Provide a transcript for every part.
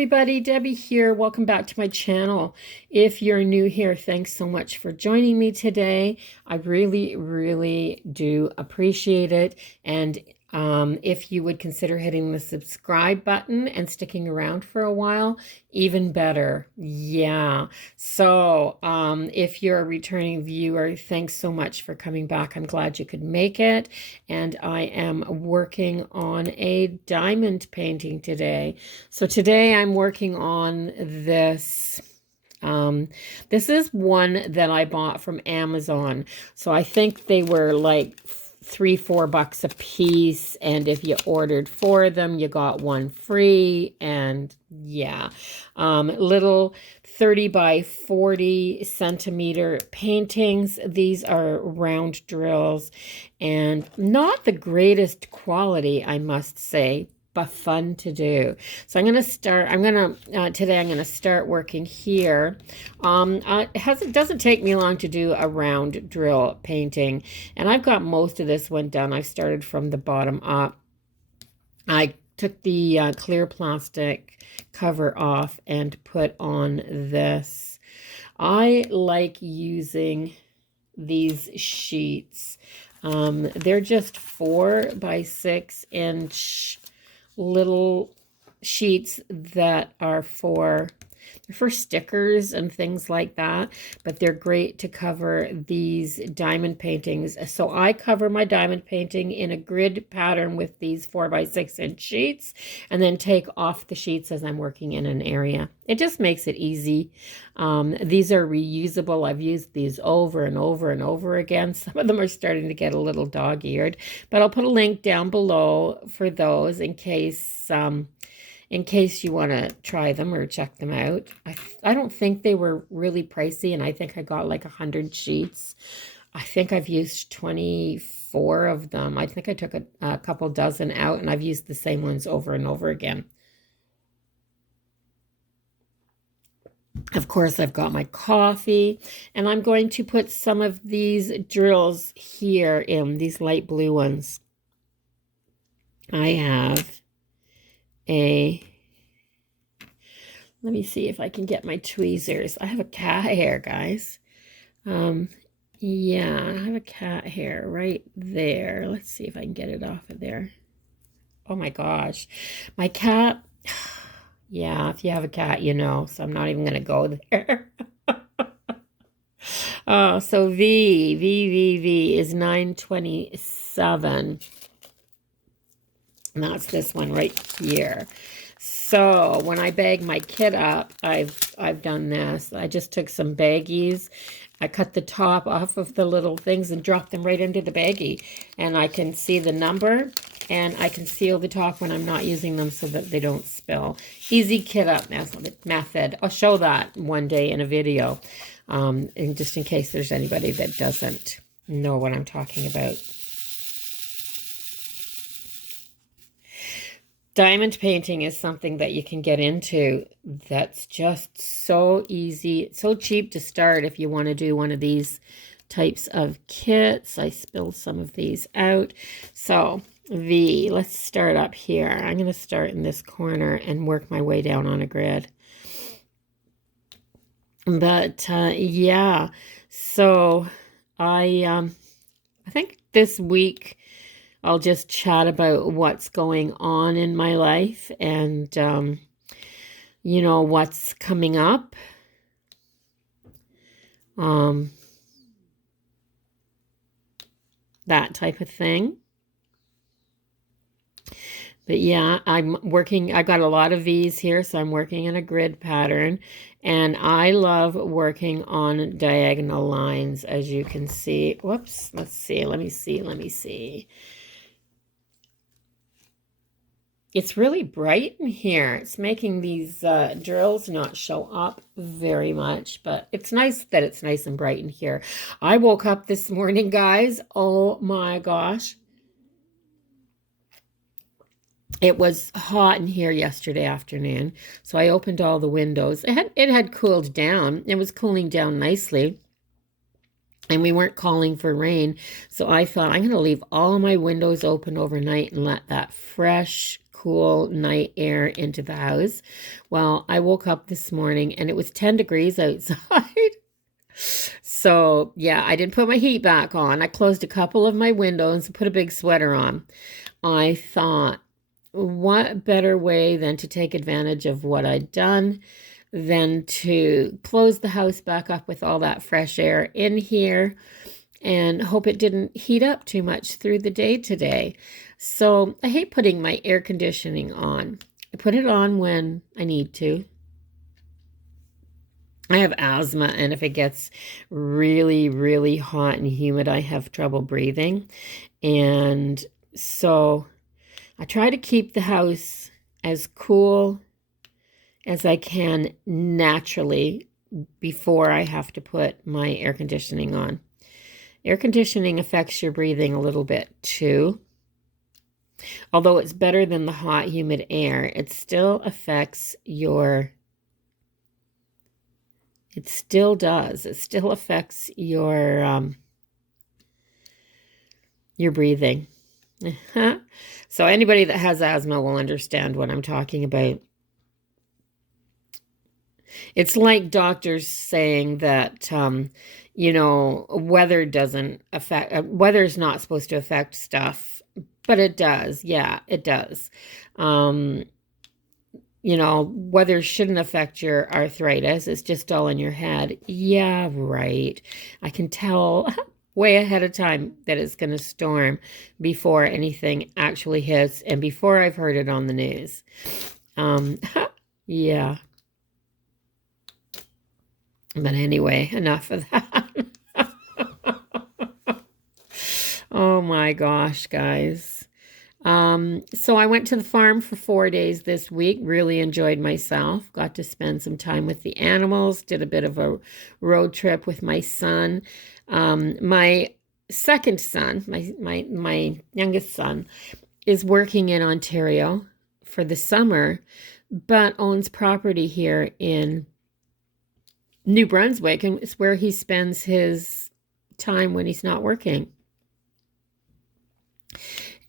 everybody, Debbie here. Welcome back to my channel. If you're new here, thanks so much for joining me today. I really do appreciate it. And if you would consider hitting the subscribe button and sticking around for a while, even better. Yeah. So if you're a returning viewer, thanks so much for coming back. I'm glad you could make it. And I am working on a diamond painting today. So today I'm working on this. This is one that I bought from Amazon. So I think they were like $3-4 a piece, and if you ordered 4 of them, you got 1 free. And yeah, little 30 by 40 centimeter paintings. These are round drills and not the greatest quality, I must say, but fun to do. So I'm going to start, today I'm going to start working here. It doesn't take me long to do a round drill painting, and I've got most of this one done. I started from the bottom up. I took the clear plastic cover off and put on this. I like using these sheets. They're just 4 by 6 inch little sheets that are for stickers and things like that, but they're great to cover these diamond paintings. So I cover my diamond painting in a grid pattern with these 4 by 6 inch sheets, and then take off the sheets as I'm working in an area. It just makes it easy. These are reusable. I've used these over and over and over again. Some of them are starting to get a little dog-eared, but I'll put a link down below for those in case you want to try them or check them out. I don't think they were really pricey, and I think I got like 100 sheets. I think I've used 24 of them. I think I took a couple dozen out, and I've used the same ones over and over again. Of course, I've got my coffee, and I'm going to put some of these drills here in these light blue ones. I have let me see if I can get my tweezers. I have a cat hair, guys. Yeah, I have a cat hair right there. Let's see if I can get it off of there. Oh my gosh. My cat, yeah, if you have a cat, you know, so I'm not even going to go there. Oh, so V is 927. And that's this one right here. So when I bag my kit up, I've done this. I just took some baggies. I cut the top off of the little things and dropped them right into the baggie. And I can see the number, and I can seal the top when I'm not using them so that they don't spill. Easy kit up method. I'll show that one day in a video, and just in case there's anybody that doesn't know what I'm talking about. Diamond painting is something that you can get into that's just so easy, so cheap to start if you want to do one of these types of kits. I spilled some of these out. So V, let's start up here. I'm going to start in this corner and work my way down on a grid. But yeah, so I think this week I'll just chat about what's going on in my life and, you know, what's coming up. That type of thing. But yeah, I've got a lot of V's here, so I'm working in a grid pattern. And I love working on diagonal lines, as you can see. Whoops, let's see, let me see. It's really bright in here. It's making these drills not show up very much, but it's nice that it's nice and bright in here. I woke up this morning, guys. Oh my gosh. It was hot in here yesterday afternoon, so I opened all the windows. It had cooled down. It was cooling down nicely. and we weren't calling for rain. So I thought I'm going to leave all my windows open overnight and let that fresh, cool night air into the house. Well, I woke up this morning and it was 10 degrees outside. So, yeah, I didn't put my heat back on. I closed a couple of my windows and put a big sweater on. I thought, what better way than to take advantage of what I'd done than to close the house back up with all that fresh air in here and hope it didn't heat up too much through the day today. So I hate putting my air conditioning on. I put it on when I need to. I have asthma, and if it gets really, really hot and humid, I have trouble breathing. And so I try to keep the house as cool as I can naturally before I have to put my air conditioning on. Air conditioning affects your breathing a little bit too. Although it's better than the hot, humid air, it still affects it still does. It still affects your breathing. So anybody that has asthma will understand what I'm talking about. It's like doctors saying that, weather doesn't affect, weather's not supposed to affect stuff, but it does. Yeah, it does. Weather shouldn't affect your arthritis. It's just all in your head. Yeah, right. I can tell way ahead of time that it's going to storm before anything actually hits and before I've heard it on the news. Yeah. But anyway, enough of that. Oh my gosh, guys. So I went to the farm for 4 days this week, really enjoyed myself, got to spend some time with the animals, did a bit of a road trip with my son. My second son, my youngest son, is working in Ontario for the summer, but owns property here in New Brunswick, and it's where he spends his time when he's not working.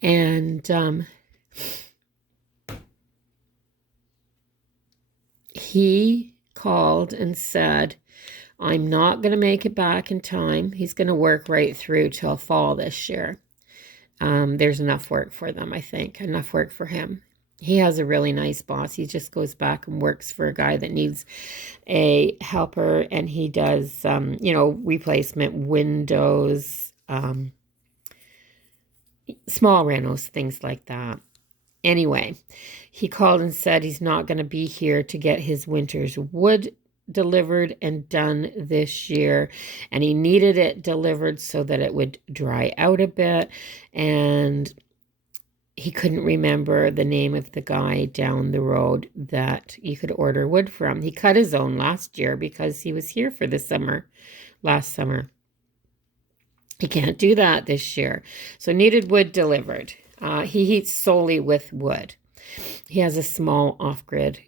And he called and said, I'm not going to make it back in time. He's going to work right through till fall this year. There's enough work for them, I think, enough work for him. He has a really nice boss. He just goes back and works for a guy that needs a helper, and he does, replacement windows, small renos, things like that. Anyway, he called and said he's not going to be here to get his winter's wood delivered and done this year, and he needed it delivered so that it would dry out a bit, and he couldn't remember the name of the guy down the road that you could order wood from. He cut his own last year because he was here for the last summer. He can't do that this year. So needed wood delivered. He heats solely with wood. He has a small off-grid,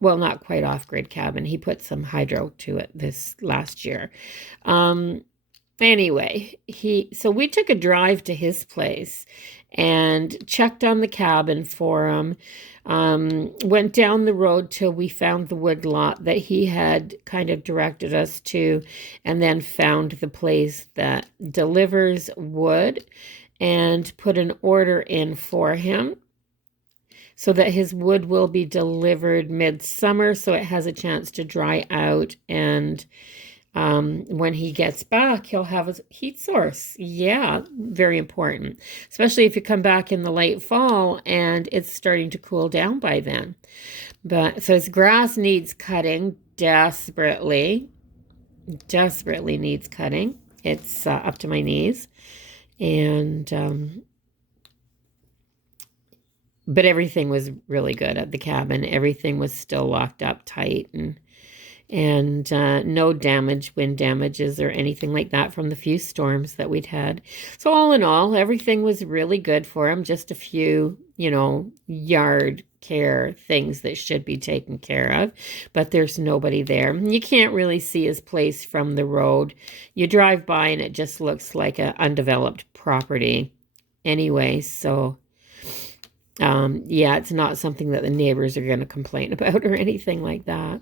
well, not quite off-grid cabin. He put some hydro to it this last year. Anyway, so we took a drive to his place and checked on the cabin for him. Went down the road till we found the wood lot that he had kind of directed us to, and then found the place that delivers wood and put an order in for him so that his wood will be delivered midsummer so it has a chance to dry out, and when he gets back, he'll have a heat source. Yeah, very important, especially if you come back in the late fall and it's starting to cool down by then. But so his grass needs cutting desperately needs cutting. It's up to my knees, and but everything was really good at the cabin. Everything was still locked up tight, and no wind damages or anything like that from the few storms that we'd had. So all in all, everything was really good for him. Just a few, yard care things that should be taken care of, but there's nobody there. You can't really see his place from the road. You drive by and it just looks like an undeveloped property anyway. So, yeah, it's not something that the neighbors are going to complain about or anything like that.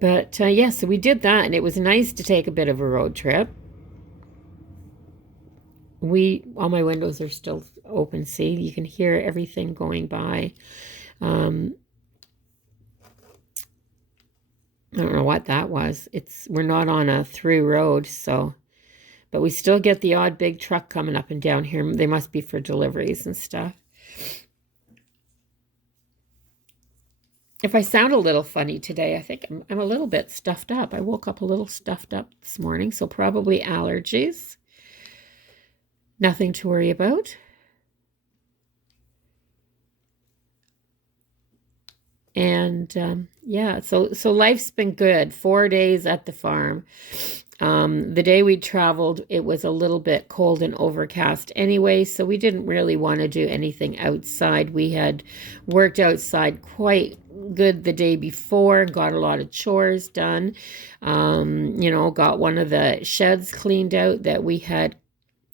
But yeah, so we did that, and it was nice to take a bit of a road trip. All my windows are still open. See, you can hear everything going by. I don't know what that was. We're not on a through road, so, but we still get the odd big truck coming up and down here. They must be for deliveries and stuff. If I sound a little funny today, I think I'm a little bit stuffed up. I woke up a little stuffed up this morning, so probably allergies. Nothing to worry about. And yeah, so life's been good. 4 days at the farm. The day we traveled, it was a little bit cold and overcast anyway, so we didn't really want to do anything outside. We had worked outside quite good the day before, got a lot of chores done. You know, got one of the sheds cleaned out that we had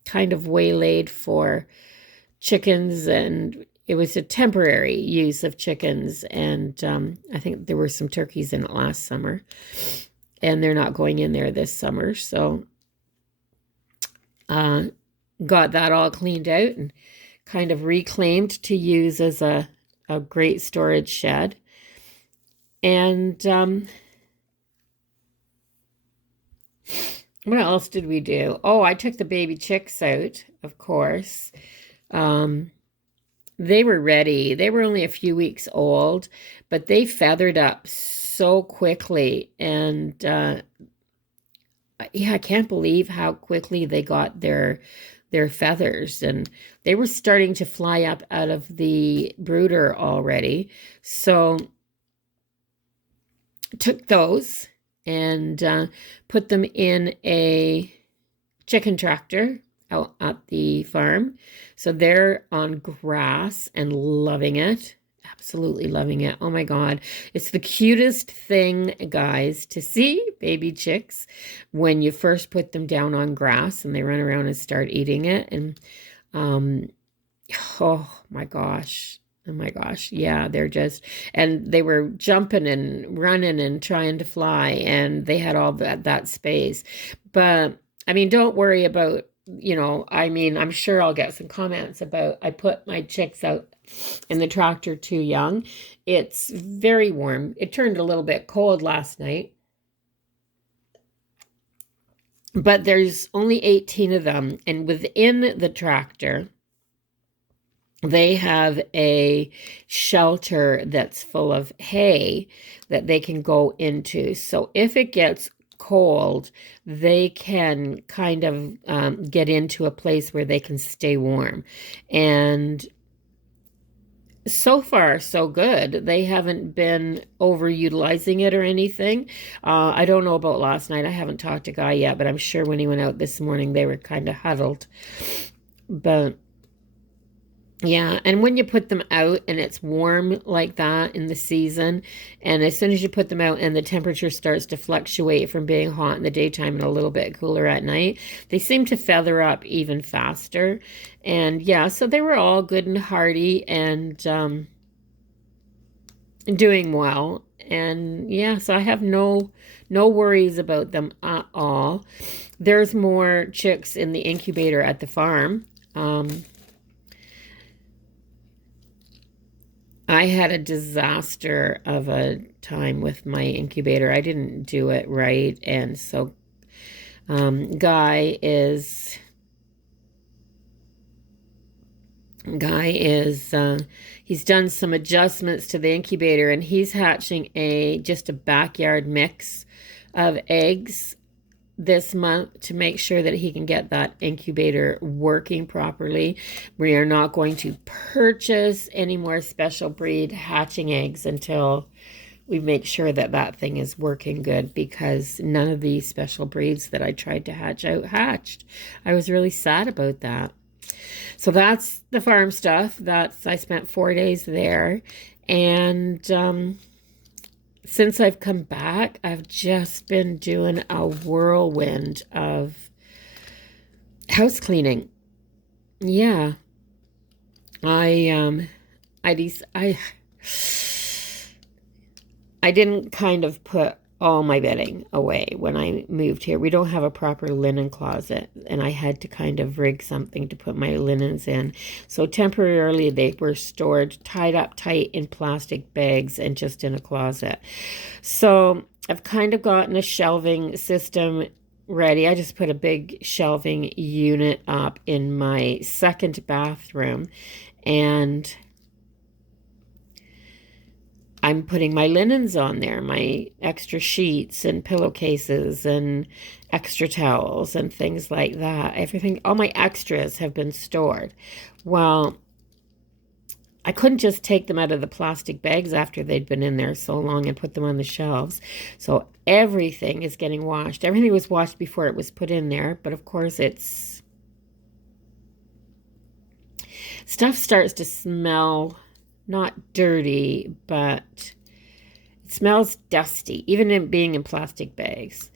kind of waylaid for chickens, and it was a temporary use of chickens, and I think there were some turkeys in it last summer, and they're not going in there this summer, so got that all cleaned out and kind of reclaimed to use as a great storage shed. And what else did we do? Oh, I took the baby chicks out, of course. They were ready. They were only a few weeks old, but they feathered up so quickly. And yeah, I can't believe how quickly they got their feathers. And they were starting to fly up out of the brooder already. So took those and put them in a chicken tractor out at the farm. So they're on grass and loving it. Absolutely loving it. Oh my God. It's the cutest thing, guys, to see baby chicks when you first put them down on grass and they run around and start eating it. And oh my gosh. Oh my gosh. Yeah, they're just, and they were jumping and running and trying to fly, and they had all that space. But I mean, don't worry about, you know, I mean, I'm sure I'll get some comments about I put my chicks out in the tractor too young. It's very warm. It turned a little bit cold last night, but there's only 18 of them, and within the tractor they have a shelter that's full of hay that they can go into. So if it gets cold, they can kind of get into a place where they can stay warm. And so far, so good. They haven't been overutilizing it or anything. I don't know about last night. I haven't talked to Guy yet, but I'm sure when he went out this morning, they were kind of huddled. But yeah, and when you put them out and it's warm like that in the season, and as soon as you put them out and the temperature starts to fluctuate from being hot in the daytime and a little bit cooler at night, they seem to feather up even faster. And yeah, so they were all good and hearty and doing well. And yeah, so I have no worries about them at all. There's more chicks in the incubator at the farm. I had a disaster of a time with my incubator. I didn't do it right, and so Guy is he's done some adjustments to the incubator, and he's hatching just a backyard mix of eggs this month to make sure that he can get that incubator working properly. We are not going to purchase any more special breed hatching eggs until we make sure that that thing is working good, because none of the special breeds that I tried to hatch out hatched. I was really sad about that. So that's the farm stuff. I spent 4 days there. And since I've come back, I've just been doing a whirlwind of house cleaning. Yeah. I I I didn't kind of put all my bedding away when I moved here. We don't have a proper linen closet, and I had to kind of rig something to put my linens in. So temporarily they were stored, tied up tight in plastic bags and just in a closet. So I've kind of gotten a shelving system ready. I just put a big shelving unit up in my second bathroom, and I'm putting my linens on there, my extra sheets and pillowcases and extra towels and things like that. Everything, all my extras have been stored. Well, I couldn't just take them out of the plastic bags after they'd been in there so long and put them on the shelves. So everything is getting washed. Everything was washed before it was put in there, but of course stuff starts to smell not dirty, but it smells dusty, even in being in plastic bags.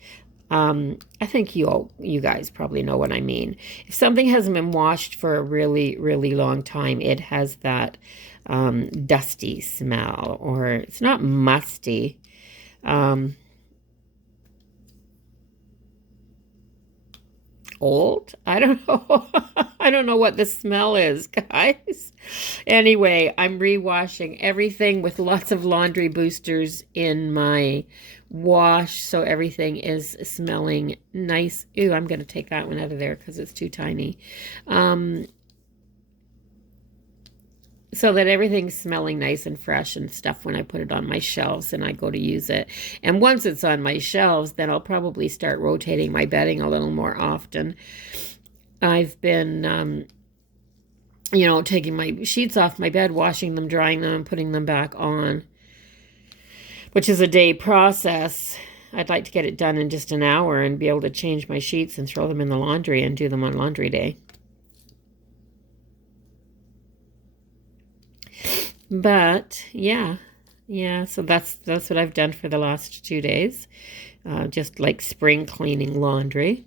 I think you guys probably know what I mean. If something hasn't been washed for a really, really long time, it has that dusty smell, or it's not musty. Old? I don't know. I don't know what the smell is, guys. Anyway, I'm rewashing everything with lots of laundry boosters in my wash, so everything is smelling nice. Ooh, I'm going to take that one out of there because it's too tiny. So that everything's smelling nice and fresh and stuff when I put it on my shelves and I go to use it. And once it's on my shelves, then I'll probably start rotating my bedding a little more often. I've been, taking my sheets off my bed, washing them, drying them, and putting them back on, which is a day process. I'd like to get it done in just an hour and be able to change my sheets and throw them in the laundry and do them on laundry day. But yeah, so that's what I've done for the last 2 days. Just like spring cleaning laundry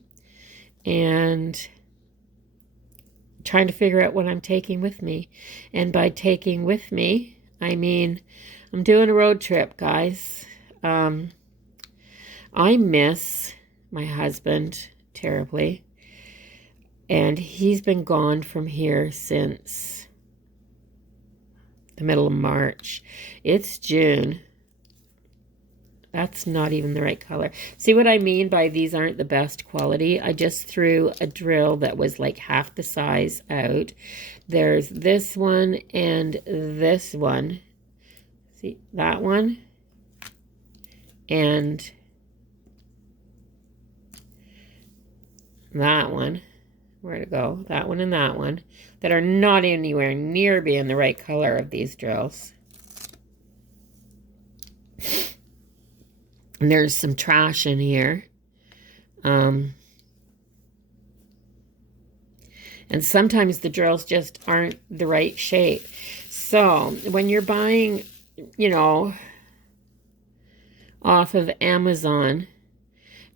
and trying to figure out what I'm taking with me. And by taking with me, I mean I'm doing a road trip, guys. I miss my husband terribly, and he's been gone from here since the middle of March. It's June. That's not even the right color. See what I mean by these aren't the best quality? I just threw a drill that was like half the size out. There's this one and this one. See that one? And that one. Where to go? That one and that one that are not anywhere near being the right color of these drills. And there's some trash in here. And sometimes the drills just aren't the right shape. So when you're buying, off of Amazon,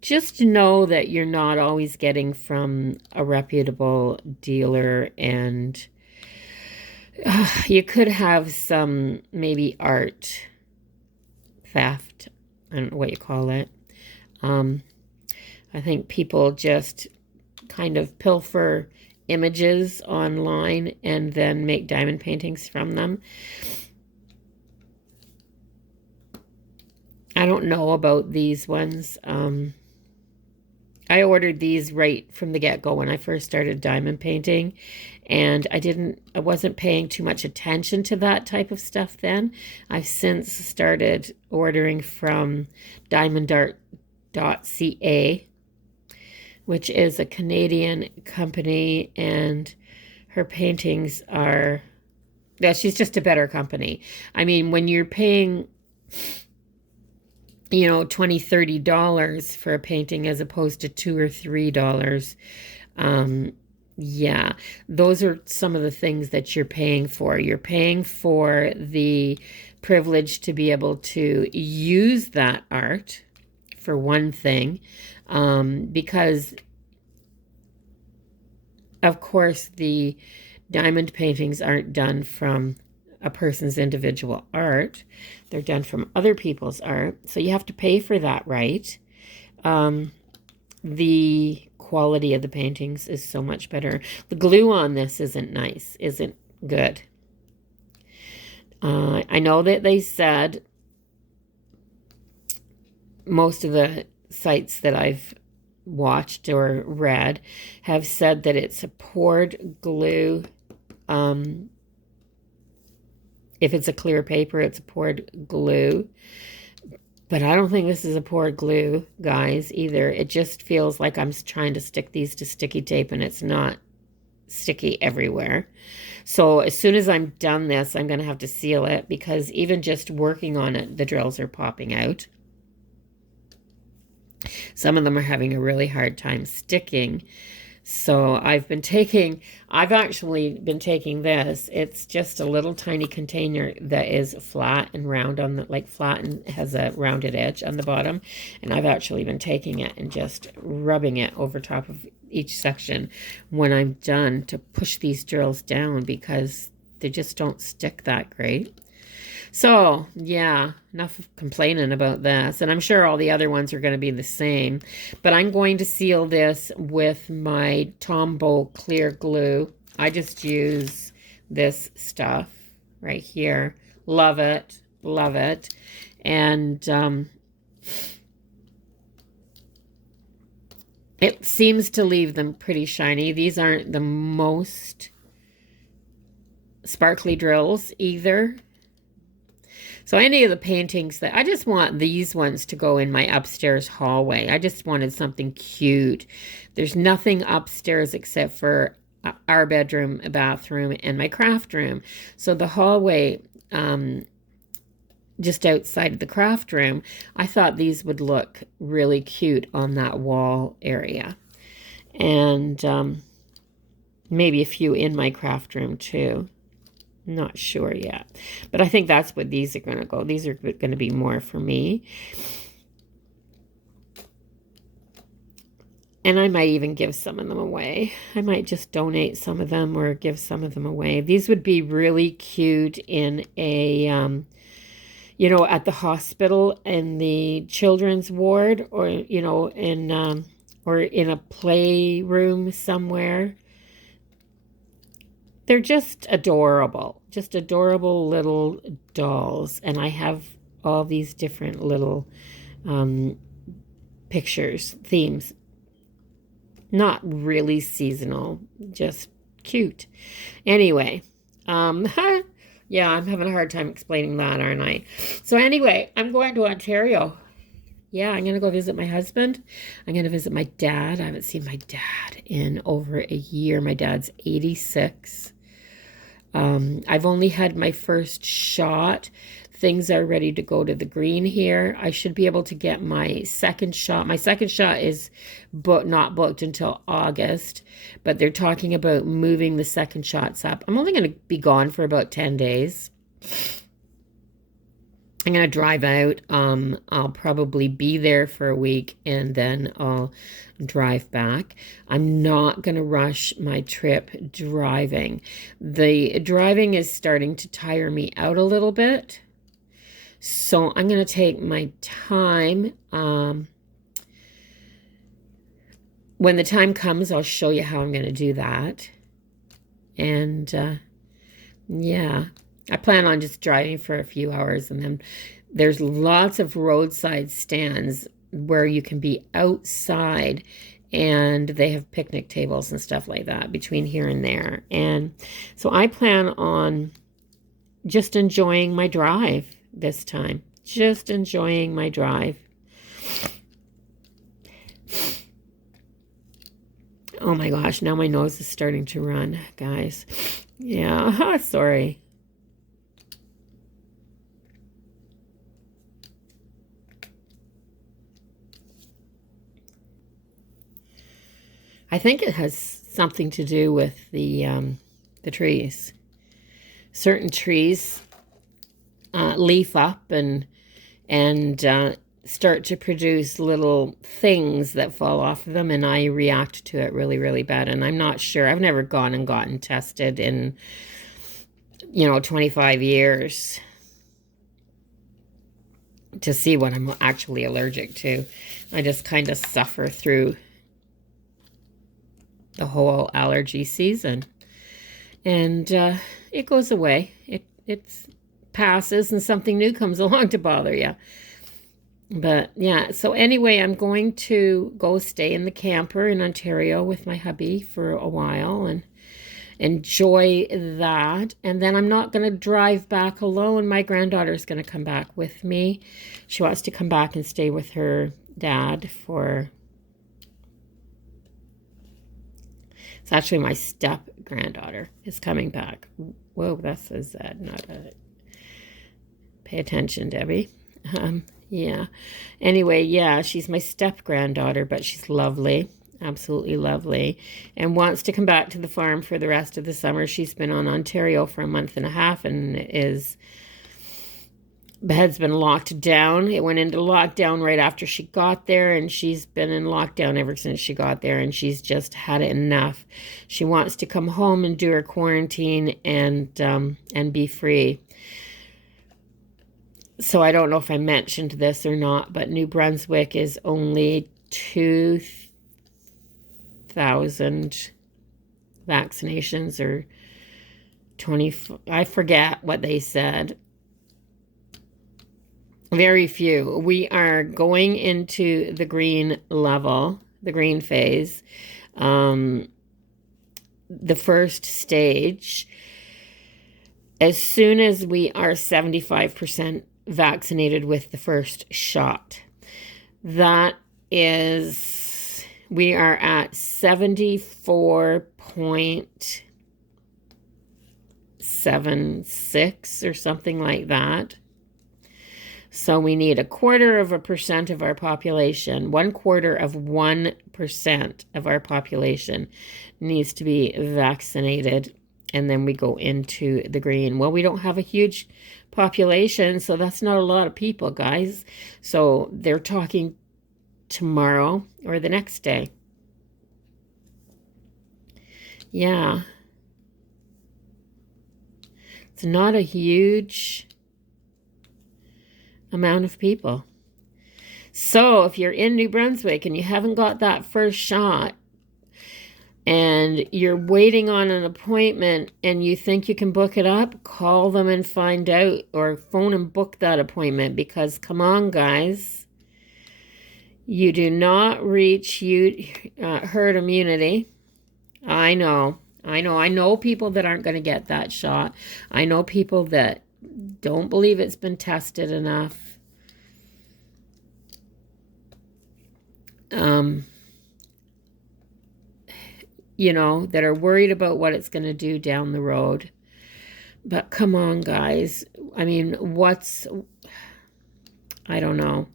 just know that you're not always getting from a reputable dealer, and you could have some maybe art theft. I don't know what you call it. I think people just kind of pilfer images online and then make diamond paintings from them. I don't know about these ones. I ordered these right from the get-go when I first started diamond painting, and I wasn't paying too much attention to that type of stuff then. I've since started ordering from diamondart.ca, which is a Canadian company, and her paintings are, she's just a better company. I mean, when you're paying $20, $30 for a painting as opposed to $2 or $3, Yeah, those are some of the things that you're paying for. You're paying for the privilege to be able to use that art for one thing, because of course the diamond paintings aren't done from a person's individual art. They're done from other people's art. So you have to pay for that, right? The quality of the paintings is so much better. The glue on this isn't nice, isn't good. I know that they said most of the sites that I've watched or read have said that it's a poured glue. If it's a clear paper, it's a poured glue. But I don't think this is a poured glue, guys, either. It just feels like I'm trying to stick these to sticky tape, and it's not sticky everywhere. So as soon as I'm done this, I'm going to have to seal it, because even just working on it, the drills are popping out. Some of them are having a really hard time sticking. So I've actually been taking this. It's just a little tiny container that is flat and round on the, like flat and has a rounded edge on the bottom. And I've actually been taking it and just rubbing it over top of each section when I'm done to push these drills down, because they just don't stick that great. So, yeah, enough of complaining about this. And I'm sure all the other ones are going to be the same. But I'm going to seal this with my Tombow clear glue. I just use this stuff right here. Love it. Love it. And it seems to leave them pretty shiny. These aren't the most sparkly drills either. So any of the paintings that, I just want these ones to go in my upstairs hallway. I just wanted something cute. There's nothing upstairs except for our bedroom, a bathroom, and my craft room. So the hallway, just outside of the craft room, I thought these would look really cute on that wall area. And maybe a few in my craft room too. Not sure yet, but I think that's what these are going to go. These are going to be more for me. And I might even give some of them away. I might just donate some of them or give some of them away. These would be really cute in a, you know, at the hospital in the children's ward, or, you know, or in a playroom somewhere. They're just adorable little dolls. And I have all these different little pictures, themes. Not really seasonal, just cute. Anyway, yeah, I'm having a hard time explaining that, aren't I? So anyway, I'm going to Ontario. Yeah, I'm going to go visit my husband. I'm going to visit my dad. I haven't seen my dad in over a year. My dad's 86. I've only had my first shot. Things are ready to go to the green here. I should be able to get my second shot. My second shot is not booked until August, but they're talking about moving the second shots up. I'm only going to be gone for about 10 days. I'm going to drive out. I'll probably be there for a week, and then I'll drive back. I'm not going to rush my trip driving. The driving is starting to tire me out a little bit. So I'm going to take my time. When the time comes, I'll show you how I'm going to do that. And yeah. I plan on just driving for a few hours, and then there's lots of roadside stands where you can be outside, and they have picnic tables and stuff like that between here and there. And so I plan on just enjoying my drive this time. Just enjoying my drive. Oh my gosh, now my nose is starting to run, guys. Yeah, sorry. I think it has something to do with the trees. Certain trees leaf up and start to produce little things that fall off of them, and I react to it really, really bad. And I'm not sure. I've never gone and gotten tested in, 25 years to see what I'm actually allergic to. I just kind of suffer through the whole allergy season. And it goes away. It passes and something new comes along to bother you. But yeah, so anyway, I'm going to go stay in the camper in Ontario with my hubby for a while and enjoy that. And then I'm not going to drive back alone. My granddaughter's going to come back with me. She wants to come back and stay with her dad for... It's actually my step-granddaughter is coming back. Whoa, that says that, not a... Pay attention, Debbie. Yeah. Anyway, yeah, she's my step-granddaughter, but she's lovely, absolutely lovely, and wants to come back to the farm for the rest of the summer. She's been on Ontario for a month and a half and has been locked down. It went into lockdown right after she got there, and she's been in lockdown ever since she got there, and she's just had it enough. She wants to come home and do her quarantine and be free. So I don't know if I mentioned this or not, but New Brunswick is only 2,000 vaccinations or 20, I forget what they said. Very few. We are going into the green level, the green phase, the first stage. As soon as we are 75% vaccinated with the first shot, that is, we are at 74.76 or something like that. So we need 0.25% of our population, 0.25% of our population needs to be vaccinated, and then we go into the green. Well, we don't have a huge population, so that's not a lot of people, guys. So they're talking tomorrow or the next day. Yeah. It's not a huge amount of people. So if you're in New Brunswick and you haven't got that first shot, and you're waiting on an appointment and you think you can book it up, call them and find out, or phone and book that appointment, because come on, guys, you do not reach herd immunity. I know people that aren't going to get that shot. I know people that don't believe it's been tested enough. That are worried about what it's going to do down the road. But come on, guys. I mean, I don't know.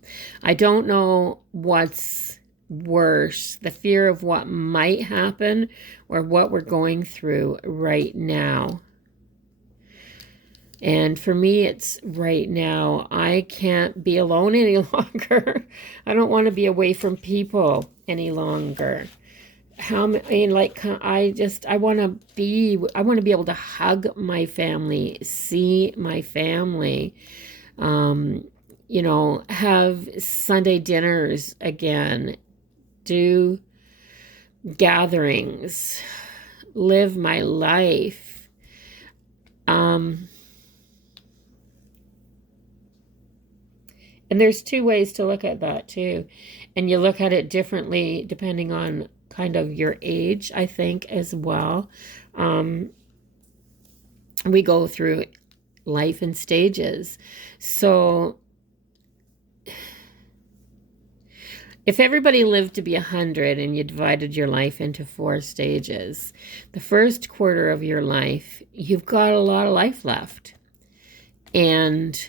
I don't know what's worse, the fear of what might happen or what we're going through right now. And for me, it's right now. I can't be alone any longer. I don't want to be away from people any longer. I want to be able to hug my family, see my family, have Sunday dinners again, do gatherings, live my life. And there's two ways to look at that too. And you look at it differently depending on kind of your age, I think, as well. We go through life in stages. So if everybody lived to be 100 and you divided your life into 4 stages, the first quarter of your life, you've got a lot of life left. And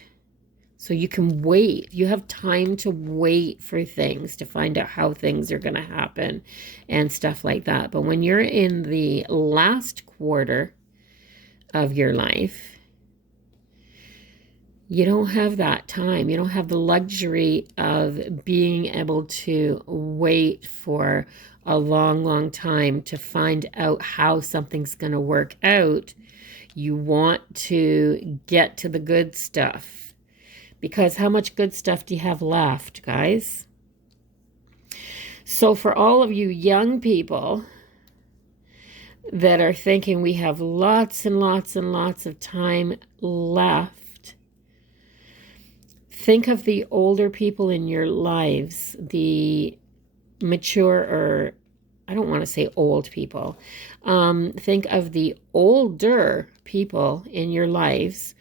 So you can wait. You have time to wait for things, to find out how things are going to happen and stuff like that. But when you're in the last quarter of your life, you don't have that time. You don't have the luxury of being able to wait for a long, long time to find out how something's going to work out. You want to get to the good stuff. Because how much good stuff do you have left, guys? So for all of you young people that are thinking we have lots and lots and lots of time left, think of the older people in your lives, the mature, or I don't want to say old people. Think of the older people in your lives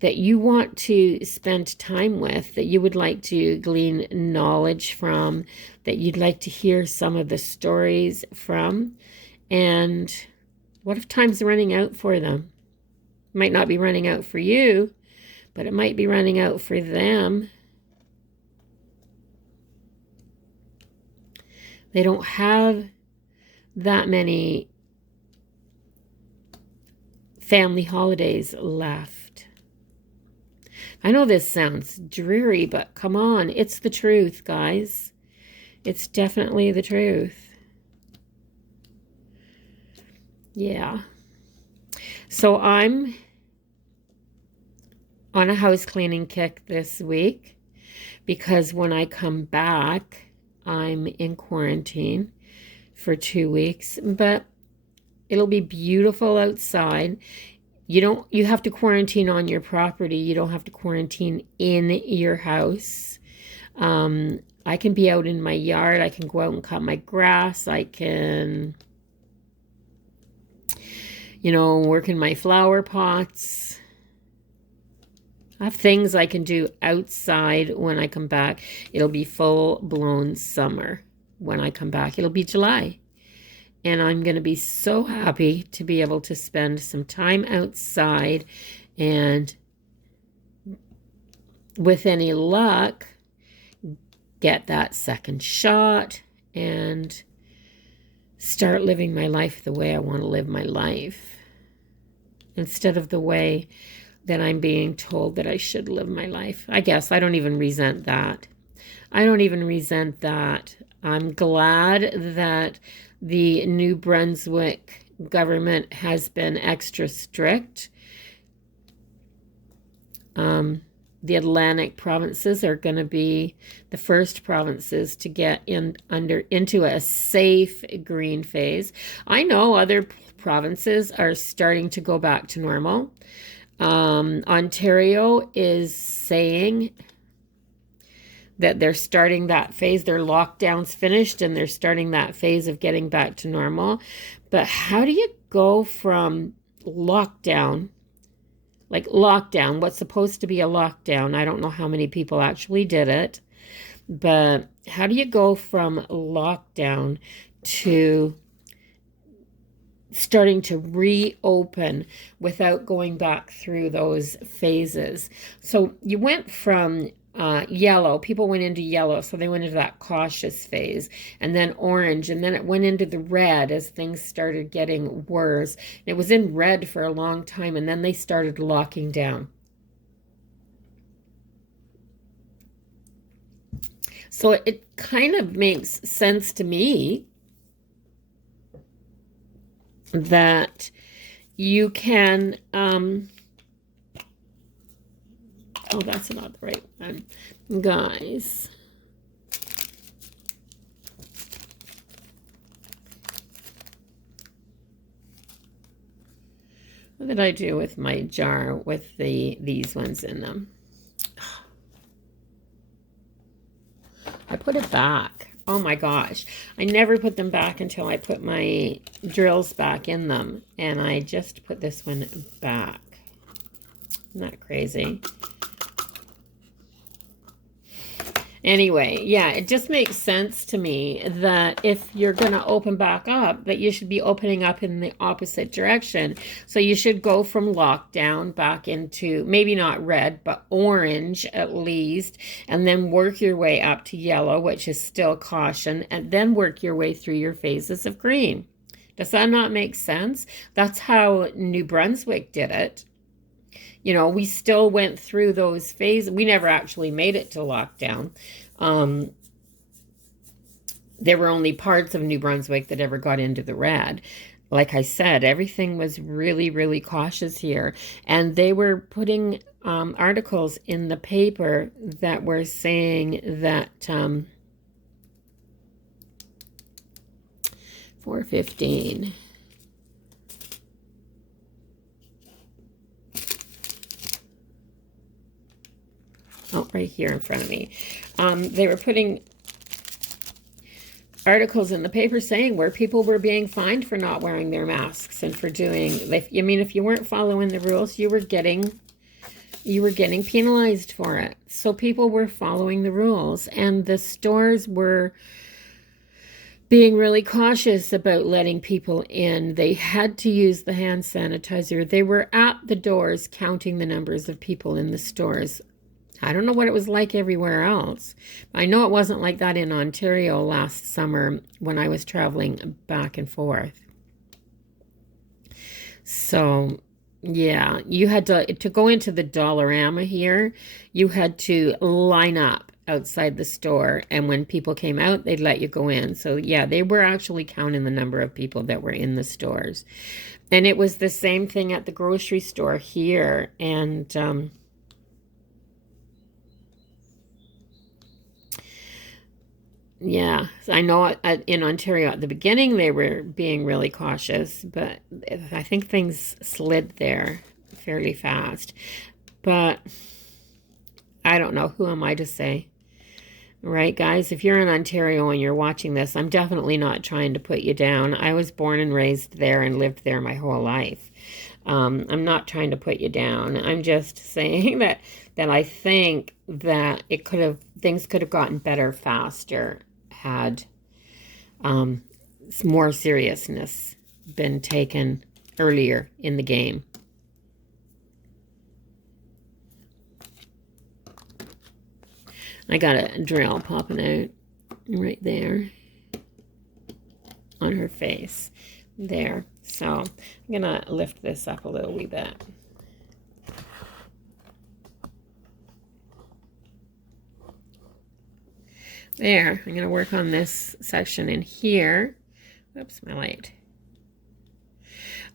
that you want to spend time with, that you would like to glean knowledge from, that you'd like to hear some of the stories from. And what if time's running out for them? Might not be running out for you, but it might be running out for them. They don't have that many family holidays left. I know this sounds dreary, but come on, it's the truth, guys. It's definitely the truth. Yeah. So I'm on a house cleaning kick this week because when I come back, I'm in quarantine for 2 weeks, but it'll be beautiful outside. You have to quarantine on your property. You don't have to quarantine in your house. I can be out in my yard. I can go out and cut my grass. I can, work in my flower pots. I have things I can do outside when I come back. It'll be full-blown summer when I come back. It'll be July. And I'm going to be so happy to be able to spend some time outside and, with any luck, get that second shot and start living my life the way I want to live my life, instead of the way that I'm being told that I should live my life. I guess I don't even resent that. I'm glad that the New Brunswick government has been extra strict. The Atlantic provinces are going to be the first provinces to get into a safe green phase. I know other provinces are starting to go back to normal. Ontario is saying that they're starting that phase. Their lockdown's finished and they're starting that phase of getting back to normal. But how do you go from lockdown, what's supposed to be a lockdown? I don't know how many people actually did it, but how do you go from lockdown to starting to reopen without going back through those phases? So you went from yellow. People went into yellow, so they went into that cautious phase, and then orange, and then it went into the red as things started getting worse. It was in red for a long time, and then they started locking down. So it kind of makes sense to me that you can oh, that's not the right one, guys. What did I do with my jar with these ones in them? I put it back. Oh my gosh. I never put them back until I put my drills back in them. And I just put this one back. Isn't that crazy? Anyway, yeah, it just makes sense to me that if you're going to open back up, that you should be opening up in the opposite direction. So you should go from lockdown back into maybe not red, but orange at least, and then work your way up to yellow, which is still caution, and then work your way through your phases of green. Does that not make sense? That's how New Brunswick did it. You know, we still went through those phases. We never actually made it to lockdown. Um, there were only parts of New Brunswick that ever got into the red. Like I said, everything was really, really cautious here. And they were putting articles in the paper that were saying that 415. Oh, right here in front of me. They were putting articles in the paper saying where people were being fined for not wearing their masks and for doing, if you weren't following the rules, you were getting penalized for it. So people were following the rules, and the stores were being really cautious about letting people in. They had to use the hand sanitizer. They were at the doors counting the numbers of people in the stores. I don't know what it was like everywhere else. I know it wasn't like that in Ontario last summer when I was traveling back and forth. So, yeah, you had to go into the Dollarama here, you had to line up outside the store, and when people came out, they'd let you go in. So, yeah, they were actually counting the number of people that were in the stores. And it was the same thing at the grocery store here. And yeah, I know in Ontario at the beginning they were being really cautious, but I think things slid there fairly fast. But I don't know. Who am I to say? Right, guys? If you're in Ontario and you're watching this, I'm definitely not trying to put you down. I was born and raised there and lived there my whole life. I'm not trying to put you down. I'm just saying that I think that things could have gotten better faster had more seriousness been taken earlier in the game. I got a drill popping out right there on her face. There. So I'm going to lift this up a little wee bit. There. I'm going to work on this section in here. Oops, my light.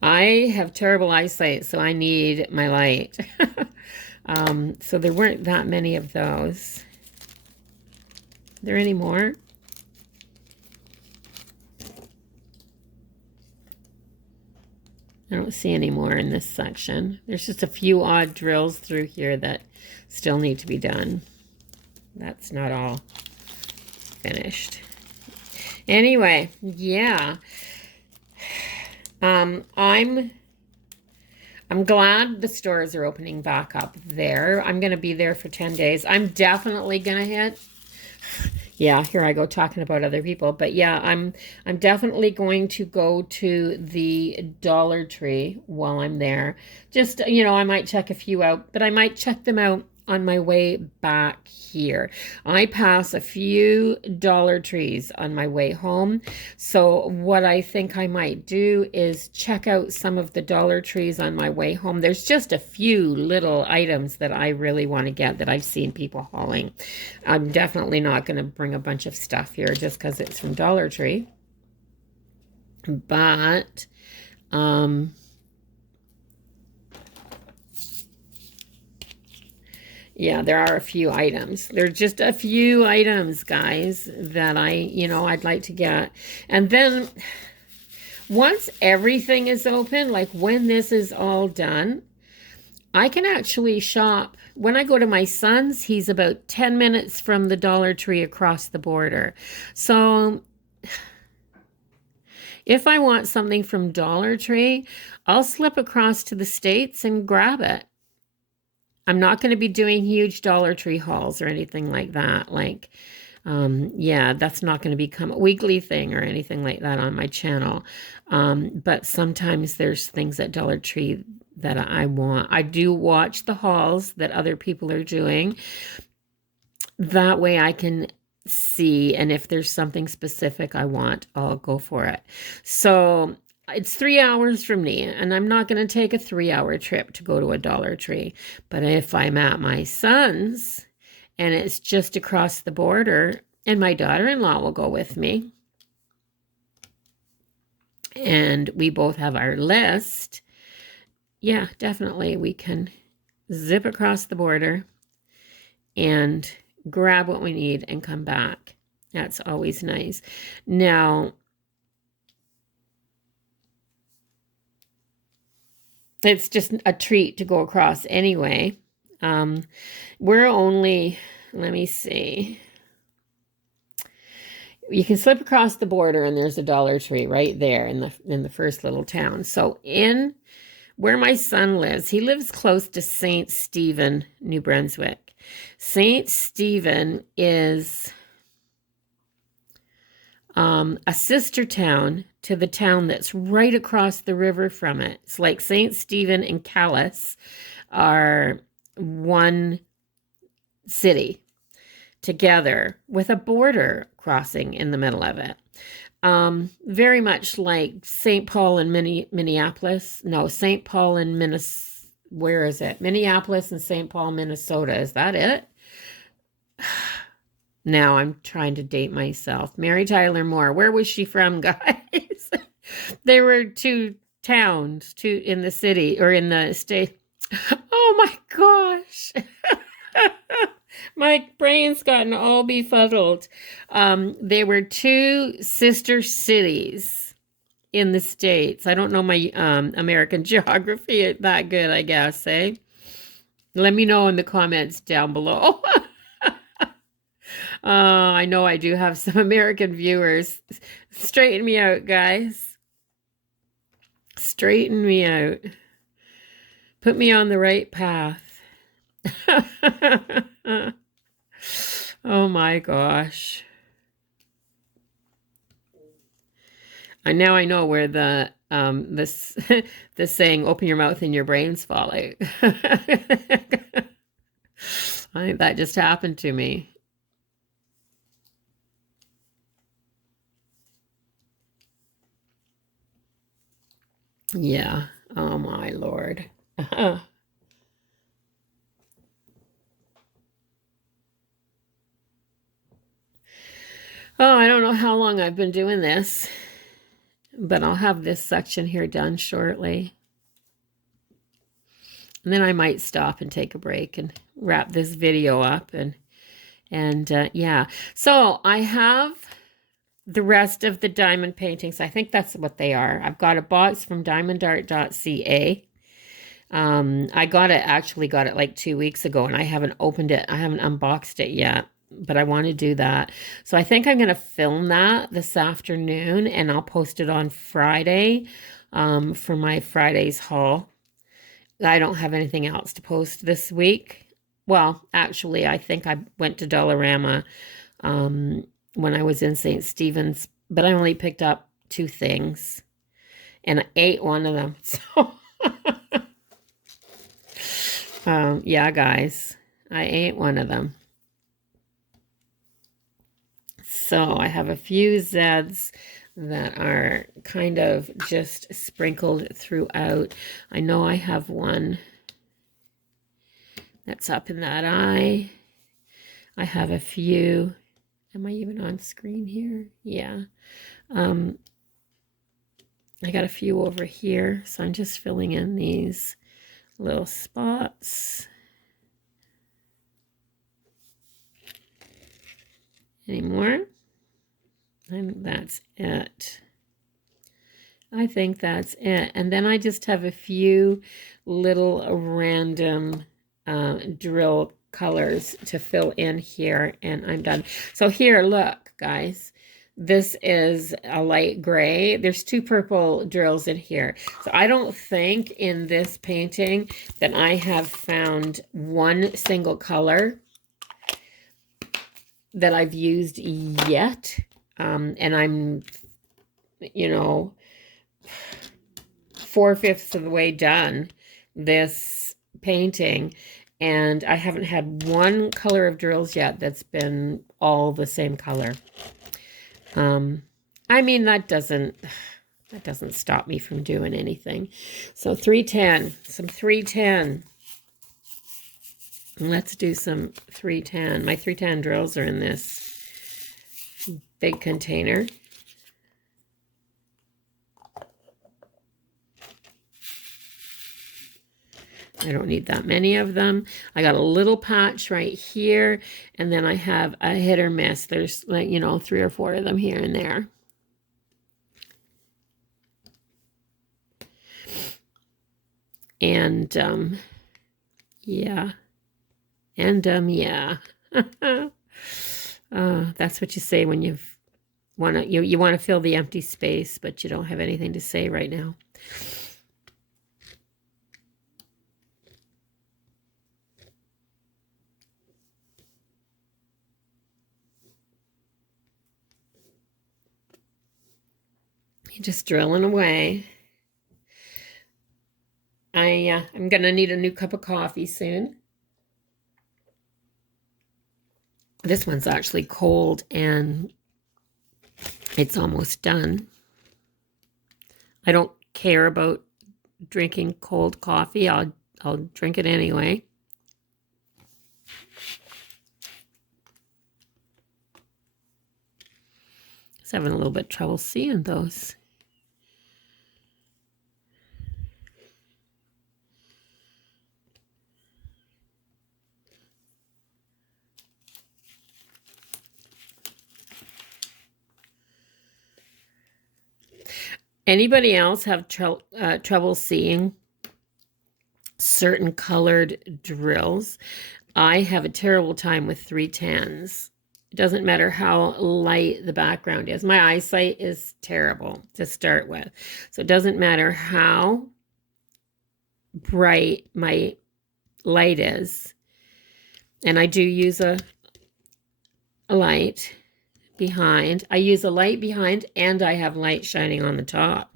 I have terrible eyesight, so I need my light. So there weren't that many of those. Are there any more? I don't see any more in this section. There's just a few odd drills through here that still need to be done. That's not all finished. Anyway, yeah. I'm glad the stores are opening back up there. I'm going to be there for 10 days. I'm definitely going to hit. Yeah, here I go talking about other people. But yeah, I'm definitely going to go to the Dollar Tree while I'm there. Just, I might check a few out, but I might check them out on my way back here. I pass a few Dollar Trees on my way home. So what I think I might do is check out some of the Dollar Trees on my way home. There's just a few little items that I really want to get that I've seen people hauling. I'm definitely not going to bring a bunch of stuff here just because it's from Dollar Tree. But yeah, there are a few items. There are just a few items, guys, that I'd like to get. And then once everything is open, like when this is all done, I can actually shop. When I go to my son's, he's about 10 minutes from the Dollar Tree across the border. So if I want something from Dollar Tree, I'll slip across to the States and grab it. I'm not going to be doing huge Dollar Tree hauls or anything like that. Like, yeah, that's not going to become a weekly thing or anything like that on my channel. But sometimes there's things at Dollar Tree that I want. I do watch the hauls that other people are doing. That way I can see, and if there's something specific I want, I'll go for it. So it's 3 hours from me, and I'm not going to take a 3-hour trip to go to a Dollar Tree. But if I'm at my son's and it's just across the border, and my daughter-in-law will go with me, and we both have our list, yeah, definitely we can zip across the border and grab what we need and come back. That's always nice. Now, it's just a treat to go across anyway. We're only, let me see. You can slip across the border and there's a Dollar Tree right there in the first little town. So in where my son lives, he lives close to St. Stephen, New Brunswick. St. Stephen is a sister town to the town that's right across the river from it. It's like St. Stephen and Calais are one city together with a border crossing in the middle of it. Very much like St. Paul and Minneapolis. No, St. Paul and Minnesota. Where is it? Minneapolis and St. Paul, Minnesota. Is that it? Now I'm trying to date myself. Mary Tyler Moore. Where was she from, guys? There were two towns, two in the city or in the state. Oh my gosh. My brain's gotten all befuddled. They were two sister cities in the States. I don't know my American geography that good, I guess, eh? Let me know in the comments down below. I know I do have some American viewers. Straighten me out, guys. Straighten me out. Put me on the right path. Oh my gosh. And now I know where the this the saying "open your mouth and your brains fall out." I think that just happened to me. Yeah. Oh my Lord. Oh, I don't know how long I've been doing this, but I'll have this section here done shortly. And then I might stop and take a break and wrap this video up and yeah. So I have the rest of the diamond paintings. I think that's what they are. I've got a box from diamondart.ca. I actually got it like 2 weeks ago, and I haven't opened it. I haven't unboxed it yet, but I want to do that. So I think I'm going to film that this afternoon, and I'll post it on Friday for my Friday's haul. I don't have anything else to post this week. Well, actually, I think I went to Dollarama when I was in St. Stephen's, but I only picked up 2 things, and I ate one of them. So, yeah, guys, I ate one of them. So I have a few Zeds that are kind of just sprinkled throughout. I know I have one that's up in that eye. I have a few. Am I even on screen here? Yeah. I got a few over here, so I'm just filling in these little spots. Any more? I think that's it. I think that's it. And then I just have a few little random drill colors to fill in here, and I'm done. So here, look, guys. This is a light gray. There's two purple drills in here. So I don't think in this painting that I have found one single color that I've used yet. And I'm, you know, 4/5 of the way done this painting, and I haven't had one color of drills yet that's been all the same color. I mean, that doesn't stop me from doing anything. So 310, some 310. Let's do some 310. My 310 drills are in this big container. I don't need that many of them. I got a little patch right here, and then I have a hit or miss. There's, like, you know, 3 or 4 of them here and there. And yeah. And yeah. That's what you say when you want to fill the empty space, but you don't have anything to say right now. You're just drilling away. I'm gonna need a new cup of coffee soon. This one's actually cold and it's almost done. I don't care about drinking cold coffee. I'll drink it anyway. I was having a little bit of trouble seeing those. Anybody else have trouble seeing certain colored drills? I have a terrible time with 310s. It doesn't matter how light the background is. My eyesight is terrible to start with. So it doesn't matter how bright my light is. And I do use a light behind. I use a light behind, and I have light shining on the top.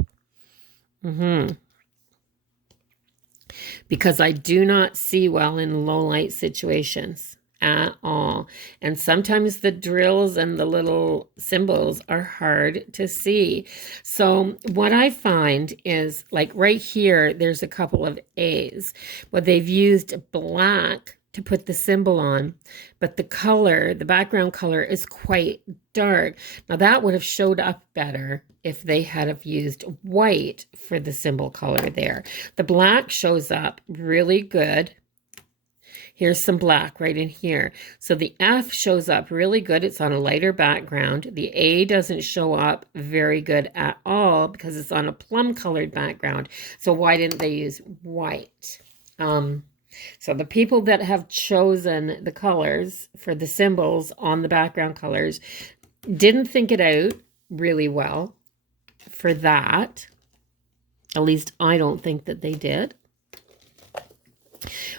Because I do not see well in low light situations at all. And sometimes the drills and the little symbols are hard to see. So what I find is, like right here, there's a couple of A's. Well, they've used black to put the symbol on, but the color, the background color, is quite dark. Now that would have showed up better if they had have used white for the symbol color there. The black shows up really good. Here's some black right in here. So the F shows up really good. It's on a lighter background. The A doesn't show up very good at all because it's on a plum colored background. So why didn't they use white? So the people that have chosen the colors for the symbols on the background colors didn't think it out really well for that. At least I don't think that they did.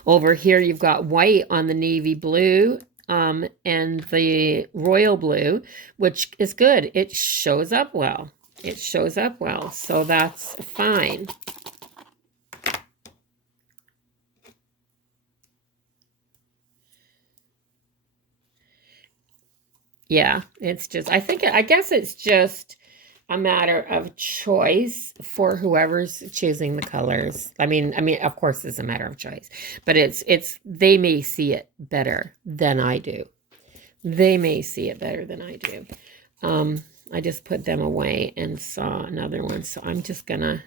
Over here you've got white on the navy blue and the royal blue, which is good. It shows up well. It shows up well, so that's fine. Yeah, it's just, I guess it's just a matter of choice for whoever's choosing the colors. I mean, of course it's a matter of choice, but they may see it better than I do. They may see it better than I do. I just put them away and saw another one, so I'm just gonna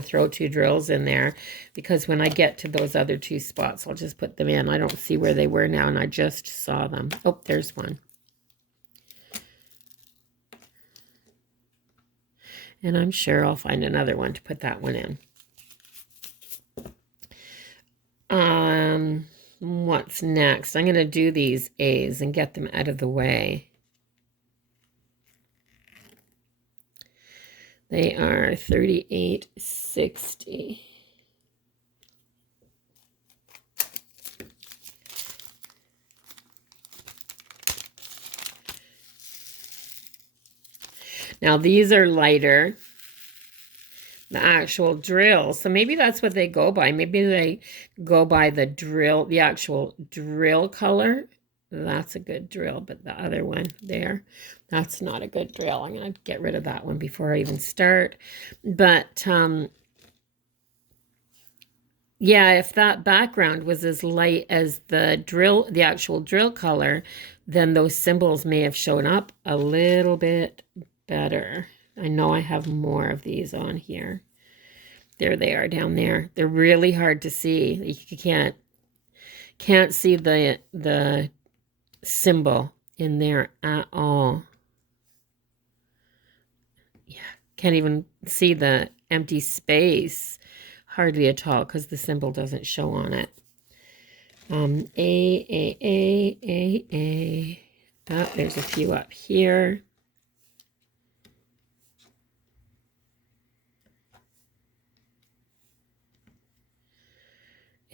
throw 2 drills in there, because when I get to those other 2 spots, I'll just put them in. I don't see where they were now, and I just saw them. Oh, there's one. And I'm sure I'll find another one to put that one in. What what's next. I'm going to do these A's and get them out of the way. They are 38.60. Now these are lighter, the actual drill. So maybe that's what they go by. Maybe they go by the drill, the actual drill color. That's a good drill, but the other one there, that's not a good drill. I'm going to get rid of that one before I even start. But yeah, if that background was as light as the drill, the actual drill color, then those symbols may have shown up a little bit better. I know I have more of these on here. There they are down there. They're really hard to see. You can't see the symbol in there at all. Yeah, can't even see the empty space hardly at all because the symbol doesn't show on it. A. Oh, there's a few up here.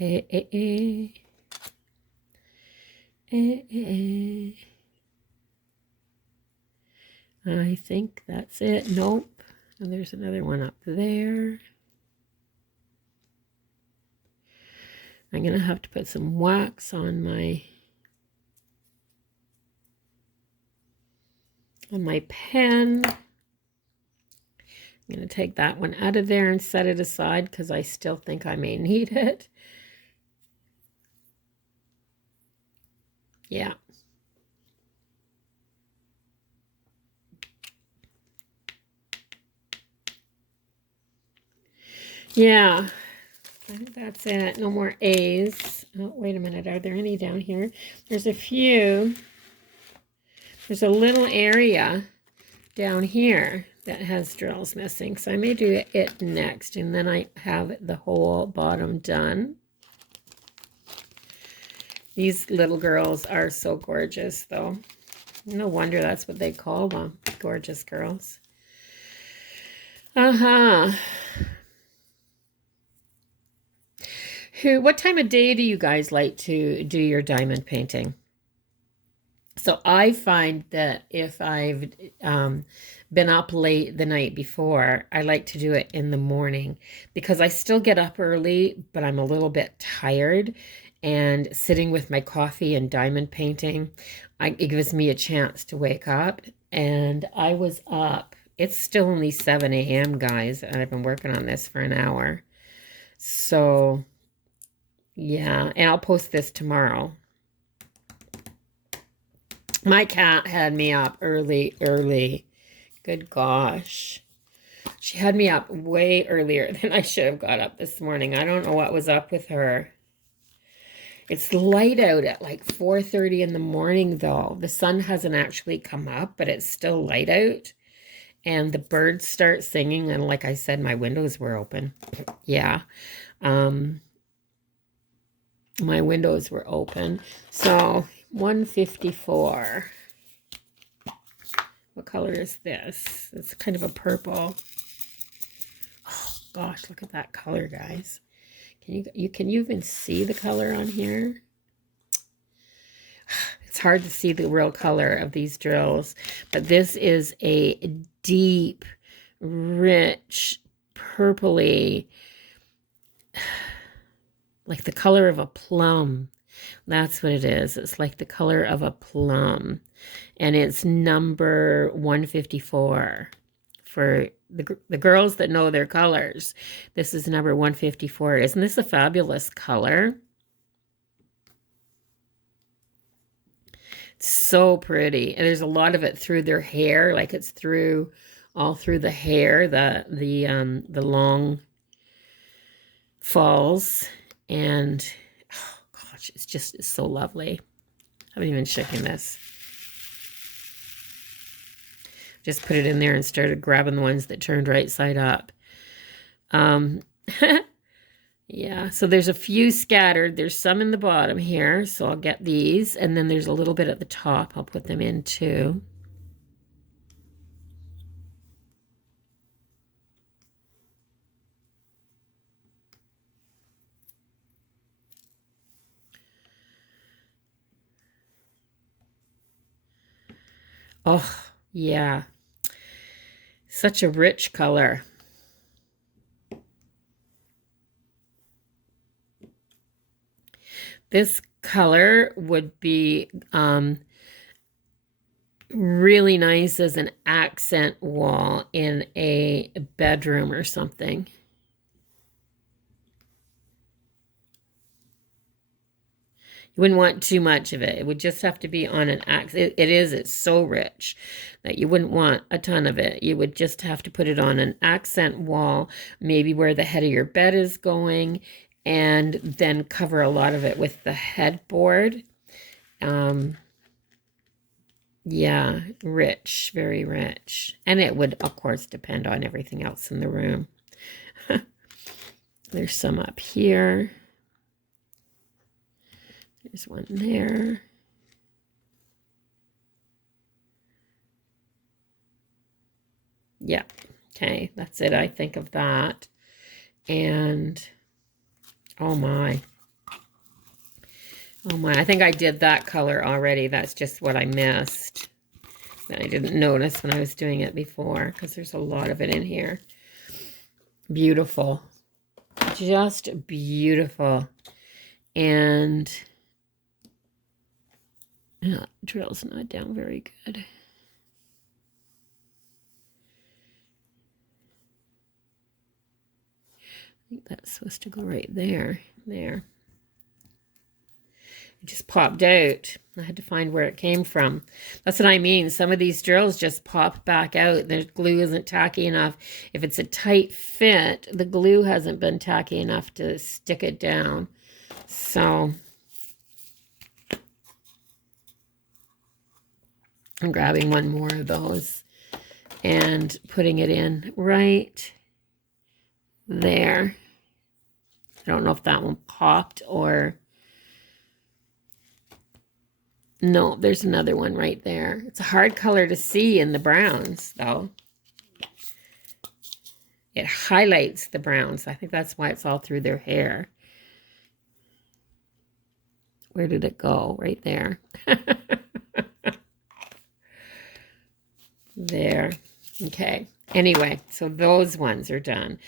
A. I think that's it. Nope. And there's another one up there. I'm going to have to put some wax on my pen. I'm going to take that one out of there and set it aside because I still think I may need it. Yeah. Yeah, I think that's it. No more A's. Oh, wait a minute. Are there any down here? There's a few. There's a little area down here that has drills missing. So I may do it next, and then I have the whole bottom done. These little girls are so gorgeous, though. No wonder that's what they call them. Gorgeous girls. What time of day do you guys like to do your diamond painting? So I find that if I've been up late the night before, I like to do it in the morning because I still get up early, but I'm a little bit tired. And sitting with my coffee and diamond painting, it gives me a chance to wake up. And I was up. It's still only 7 a.m., guys, and I've been working on this for an hour. So, yeah, and I'll post this tomorrow. My cat had me up early. Good gosh. She had me up way earlier than I should have got up this morning. I don't know what was up with her. It's light out at like 4:30 in the morning, though. The sun hasn't actually come up, but it's still light out. And the birds start singing. And like I said, my windows were open. Yeah. My windows were open. So 154. What color is this? It's kind of a purple. Oh gosh, look at that color, guys. Can you even see the color on here? It's hard to see the real color of these drills, but this is a deep, rich, purpley, like the color of a plum. That's what it is. It's like the color of a plum. And it's number 154 for the girls that know their colors. This is number 154. Isn't this a fabulous color? It's so pretty. And there's a lot of it through their hair, like it's all through the hair, the long falls. And oh gosh, it's so lovely. I haven't even shaken this. Just put it in there and started grabbing the ones that turned right side up. Yeah, so there's a few scattered. There's some in the bottom here, so I'll get these. And then there's a little bit at the top. I'll put them in too. Oh, yeah. Such a rich color. This color would be really nice as an accent wall in a bedroom or something. You wouldn't want too much of it. It would just have to be on an accent. It's so rich that you wouldn't want a ton of it. You would just have to put it on an accent wall, maybe where the head of your bed is going, and then cover a lot of it with the headboard. Yeah, rich, very rich. And it would, of course, depend on everything else in the room. There's some up here. There's one there. Yeah, okay, that's it. I think of that. And, oh my. Oh my, I think I did that color already. That's just what I missed. I didn't notice when I was doing it before because there's a lot of it in here. Beautiful. Just beautiful. And drill's not down very good. I think that's supposed to go right there. There. It just popped out. I had to find where it came from. That's what I mean. Some of these drills just pop back out. The glue isn't tacky enough. If it's a tight fit, the glue hasn't been tacky enough to stick it down. So I'm grabbing one more of those and putting it in right there. I don't know if that one popped or... No, there's another one right there. It's a hard color to see in the browns, though. It highlights the browns. I think that's why it's all through their hair. Where did it go? Right there. There. Okay. Anyway, so those ones are done.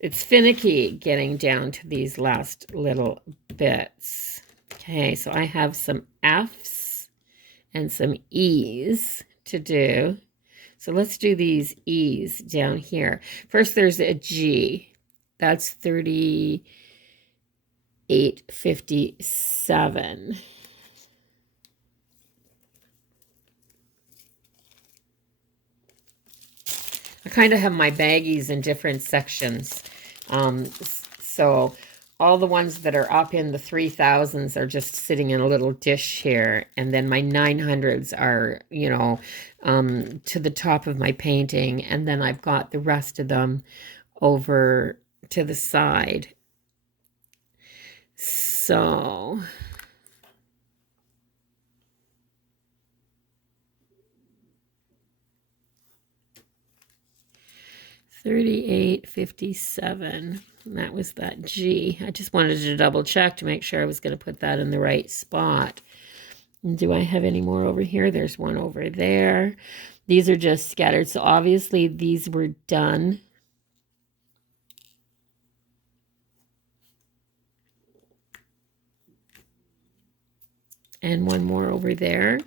It's finicky getting down to these last little bits. Okay, so I have some F's and some E's to do. So let's do these E's down here. First, there's a G. That's 38.57. I kind of have my baggies in different sections. So all the ones that are up in the 3000s are just sitting in a little dish here. And then my 900s are, you know, to the top of my painting. And then I've got the rest of them over to the side. So... 38.57. That was that G. I just wanted to double check to make sure I was going to put that in the right spot. Do I have any more over here? There's one over there. These are just scattered. So obviously these were done. And one more over there.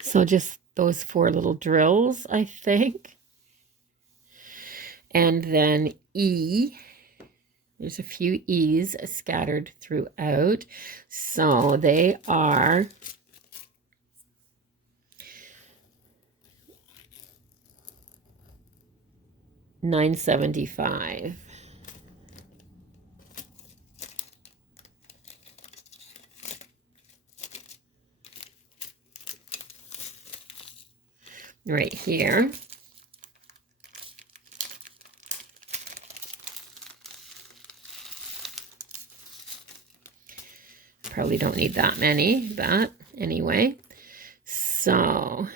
So just those 4 little drills, I think. And then E. There's a few E's scattered throughout. So they are 975. Right here. Probably don't need that many, but anyway. So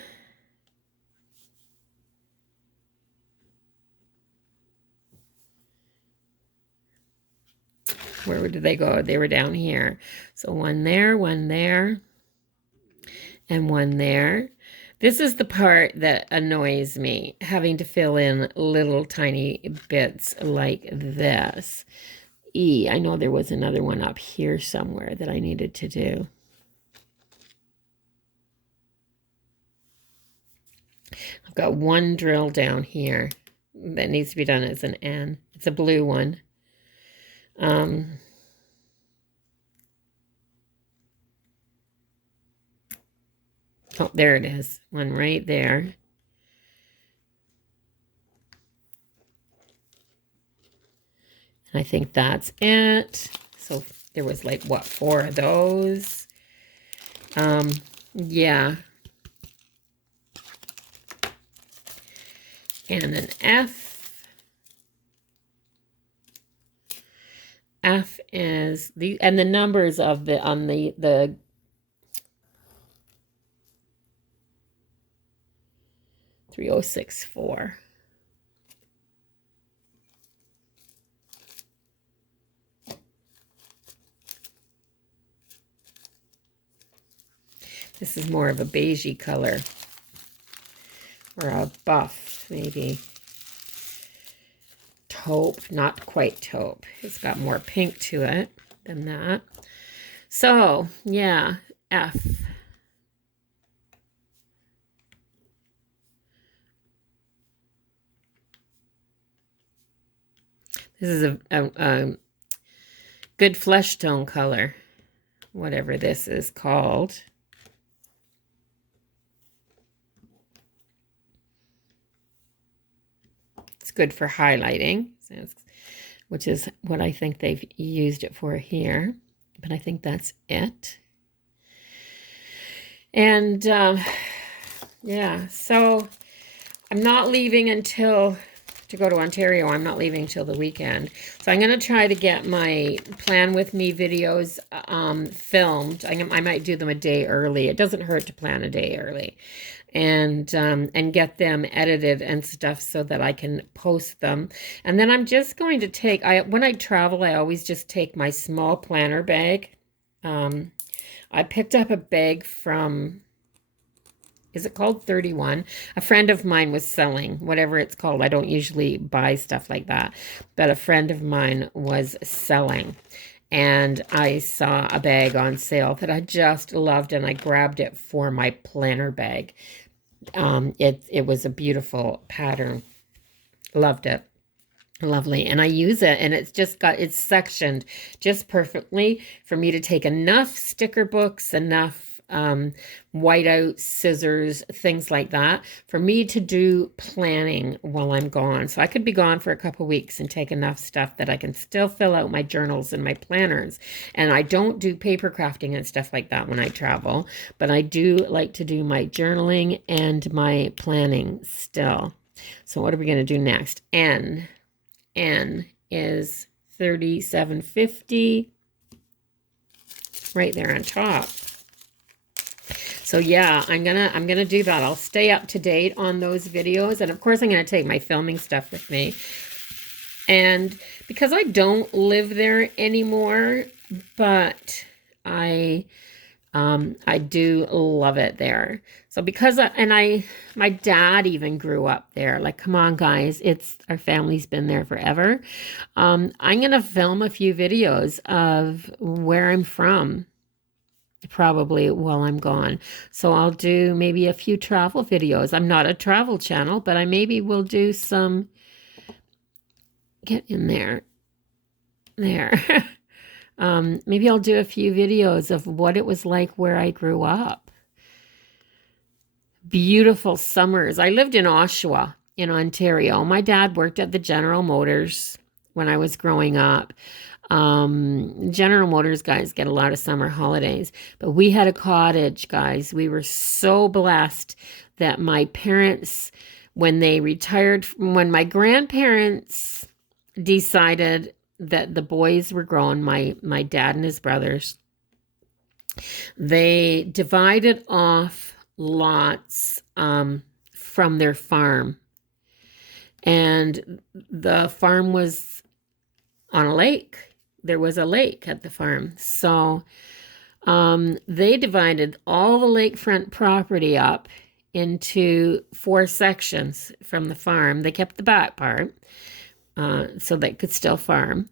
where did they go? They were down here. So one there, and one there. This is the part that annoys me, having to fill in little tiny bits like this. I know there was another one up here somewhere that I needed to do. I've got one drill down here that needs to be done as an N. It's a blue one. Oh, there it is. One right there. And I think that's it. So there was like, what, 4 of those? Yeah. And an F. F is the, and the numbers of the, on the 3064. This is more of a beigey color, or a buff, maybe. Taupe, not quite taupe. It's got more pink to it than that. So, yeah, F. This is a good flesh tone color, whatever this is called. It's good for highlighting, which is what I think they've used it for here. But I think that's it. And yeah, so I'm not leaving until to go to Ontario. I'm not leaving till the weekend. So I'm going to try to get my Plan With Me videos filmed. I might do them a day early. It doesn't hurt to plan a day early. And get them edited and stuff so that I can post them. And then I'm just going to take, when I travel, I always just take my small planner bag. I picked up a bag from, is it called 31? A friend of mine was selling, whatever it's called. I don't usually buy stuff like that, but a friend of mine was selling. And I saw a bag on sale that I just loved, and I grabbed it for my planner bag. It was a beautiful pattern. Loved it. Lovely. And I use it, and it's sectioned just perfectly for me to take enough sticker books, enough whiteout scissors, things like that, for me to do planning while I'm gone. So I could be gone for a couple weeks and take enough stuff that I can still fill out my journals and my planners. And I don't do paper crafting and stuff like that when I travel, but I do like to do my journaling and my planning still. So what are we going to do next? N is 3750 right there on top. So yeah, I'm gonna do that. I'll stay up to date on those videos, and of course I'm gonna take my filming stuff with me. And because I don't live there anymore, but I do love it there. So because my dad even grew up there. Like, come on, guys, our family's been there forever. I'm gonna film a few videos of where I'm from, probably while I'm gone. So I'll do maybe a few travel videos. I'm not a travel channel, but I maybe will do some. Get in there. Maybe I'll do a few videos of what it was like where I grew up. Beautiful summers. I lived in Oshawa in Ontario. My dad worked at the General Motors when I was growing up. General Motors guys get a lot of summer holidays, but we had a cottage, guys. We were so blessed that my parents, when they retired, when my grandparents decided that the boys were grown, my dad and his brothers, They divided off lots from their farm, and the farm was on a lake. There was a lake at the farm. So they divided all the lakefront property up into 4 sections from the farm. They kept the back part so they could still farm,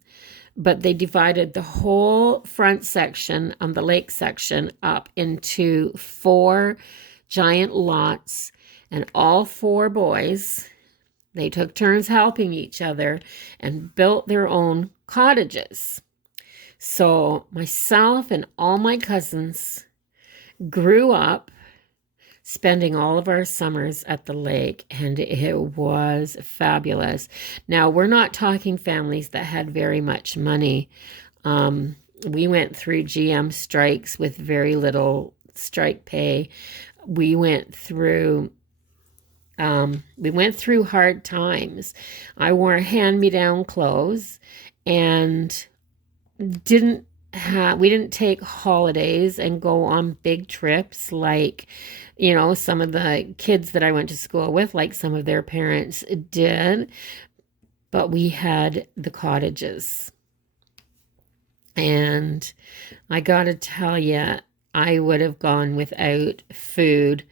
but they divided the whole front section on the lake section up into 4 giant lots, and all 4 boys, they took turns helping each other and built their own cottages. So myself and all my cousins grew up spending all of our summers at the lake, and it was fabulous. Now, we're not talking families that had very much money. We went through GM strikes with very little strike pay. We went through hard times. I wore hand-me-down clothes and we didn't take holidays and go on big trips like, some of the kids that I went to school with, like some of their parents did. But we had the cottages. And I gotta tell you, I would have gone without food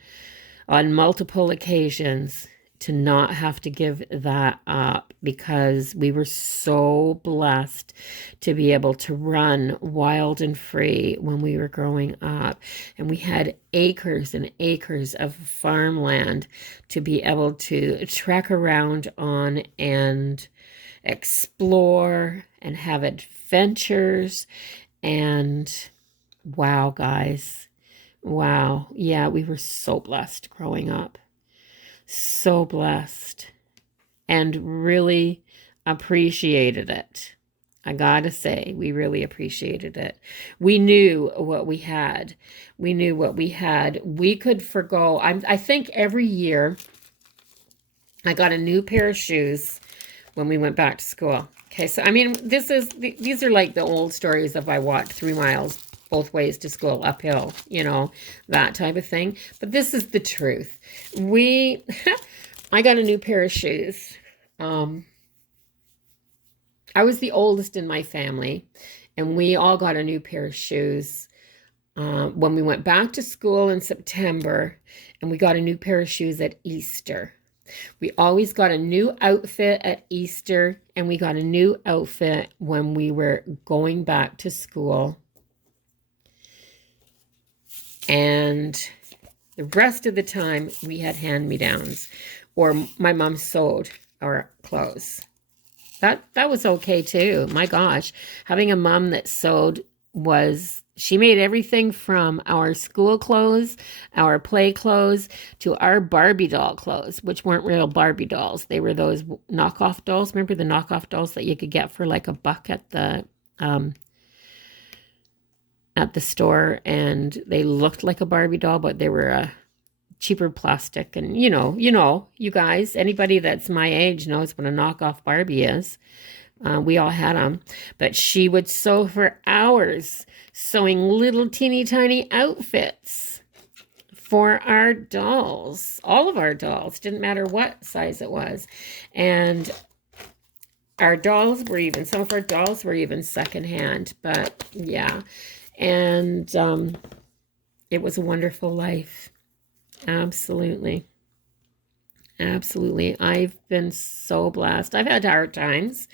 on multiple occasions to not have to give that up, because we were so blessed to be able to run wild and free when we were growing up. And we had acres and acres of farmland to be able to trek around on and explore and have adventures. And wow, guys. Wow. Yeah, we were so blessed growing up. So blessed, and really appreciated it. I gotta say, we really appreciated it. We knew what we had. We knew what we had. We could forgo. I think every year I got a new pair of shoes when we went back to school. Okay, so I mean, these are like the old stories of I walked 3 miles both ways to school uphill, that type of thing. But this is the truth. I got a new pair of shoes. I was the oldest in my family, and we all got a new pair of shoes when we went back to school in September, and we got a new pair of shoes at Easter. We always got a new outfit at Easter, and we got a new outfit when we were going back to school. And the rest of the time, we had hand-me-downs, or my mom sewed our clothes. That was okay too. My gosh, having a mom that sewed she made everything from our school clothes, our play clothes, to our Barbie doll clothes, which weren't real Barbie dolls. They were those knockoff dolls. Remember the knockoff dolls that you could get for like $1 at the store, and they looked like a Barbie doll, but they were a cheaper plastic. And you guys, anybody that's my age knows what a knockoff Barbie is. We all had them. But she would sew for hours, sewing little teeny tiny outfits for our dolls. All of our dolls, didn't matter what size it was. And our dolls were even, some of our dolls were even secondhand. But yeah. And it was a wonderful life. Absolutely. Absolutely. I've been so blessed. I've had hard times.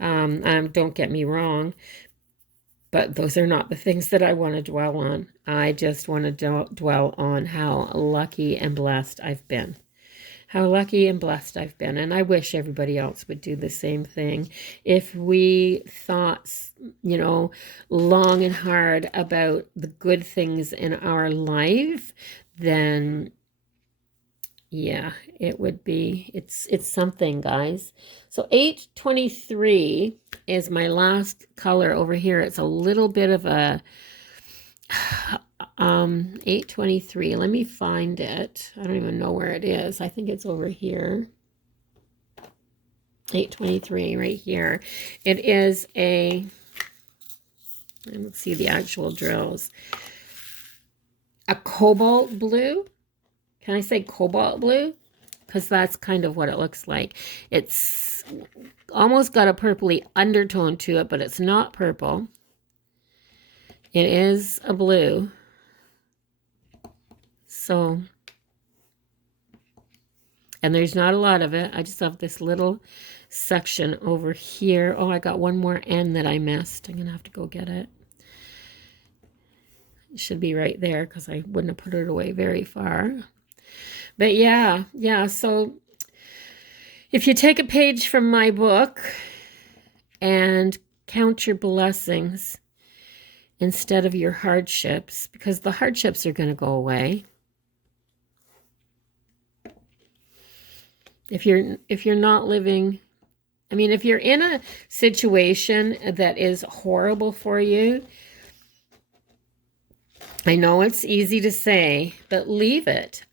Don't get me wrong, but those are not the things that I want to dwell on. I just want to dwell on how lucky and blessed I've been. How lucky and blessed I've been. And I wish everybody else would do the same thing. If we thought, long and hard about the good things in our life, then yeah, it would be, it's something, guys. So 823 is my last color over here. It's a little bit of a 823. Let me find it. I don't even know where it is. I think it's over here. 823 right here. It is let's see the actual drills. a cobalt blue. Can I say cobalt blue? Because that's kind of what it looks like. It's almost got a purpley undertone to it, but it's not purple. It is a blue. So, and there's not a lot of it. I just have this little section over here. Oh, I got one more N that I missed. I'm going to have to go get it. It should be right there because I wouldn't have put it away very far. But yeah, so if you take a page from my book and count your blessings instead of your hardships, because the hardships are going to go away. If you're not living, I mean, if you're in a situation that is horrible for you, I know it's easy to say, but leave it.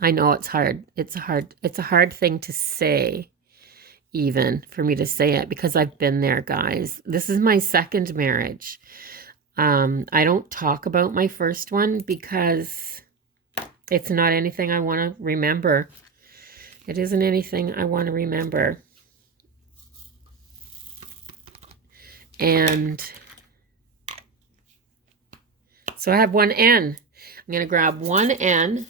I know it's hard. It's a hard thing to say, even for me to say it, because I've been there, guys. This is my second marriage. I don't talk about my first one because it's not anything I want to remember. It isn't anything I want to remember. And so I have one N. I'm going to grab one N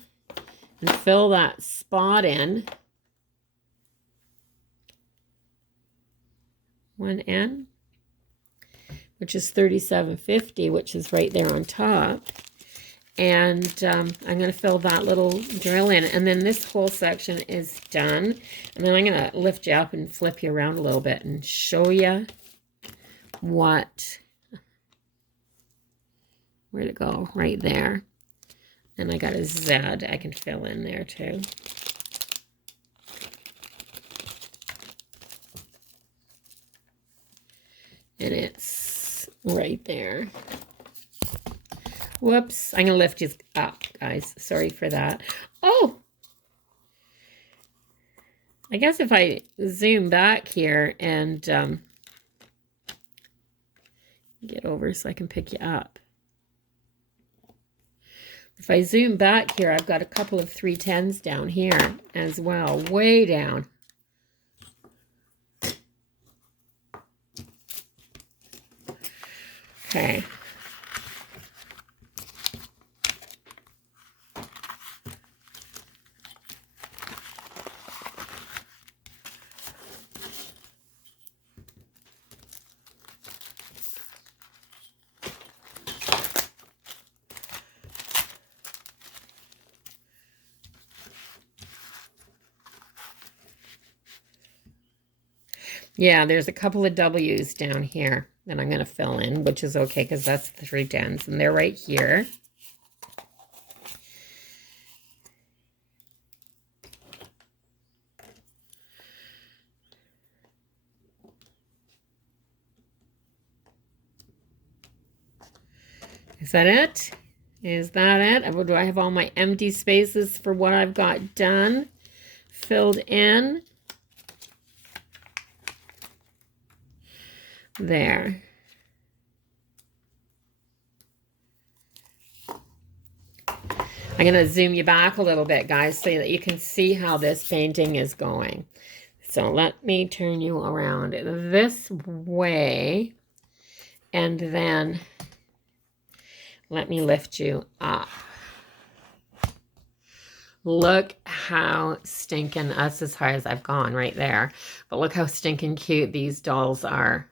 and fill that spot in. One N, which is 37.50, which is right there on top. And I'm going to fill that little drill in. And then this whole section is done. And then I'm going to lift you up and flip you around a little bit and show you what, where'd it go? Right there. And I got a Z I can fill in there too. And it's right there. Whoops. I'm going to lift you up, guys. Sorry for that. Oh! I guess if I zoom back here and get over so I can pick you up. If I zoom back here, I've got a couple of 310s down here as well. Way down. Okay. Yeah, there's a couple of W's down here that I'm going to fill in, which is okay because that's the 310s, and they're right here. Is that it? Is that it? Do I have all my empty spaces for what I've got done filled in? There. I'm going to zoom you back a little bit, guys, so that you can see how this painting is going. So let me turn you around this way, and then let me lift you up. Look how stinking, that's as high as I've gone right there. But look how stinking cute these dolls are.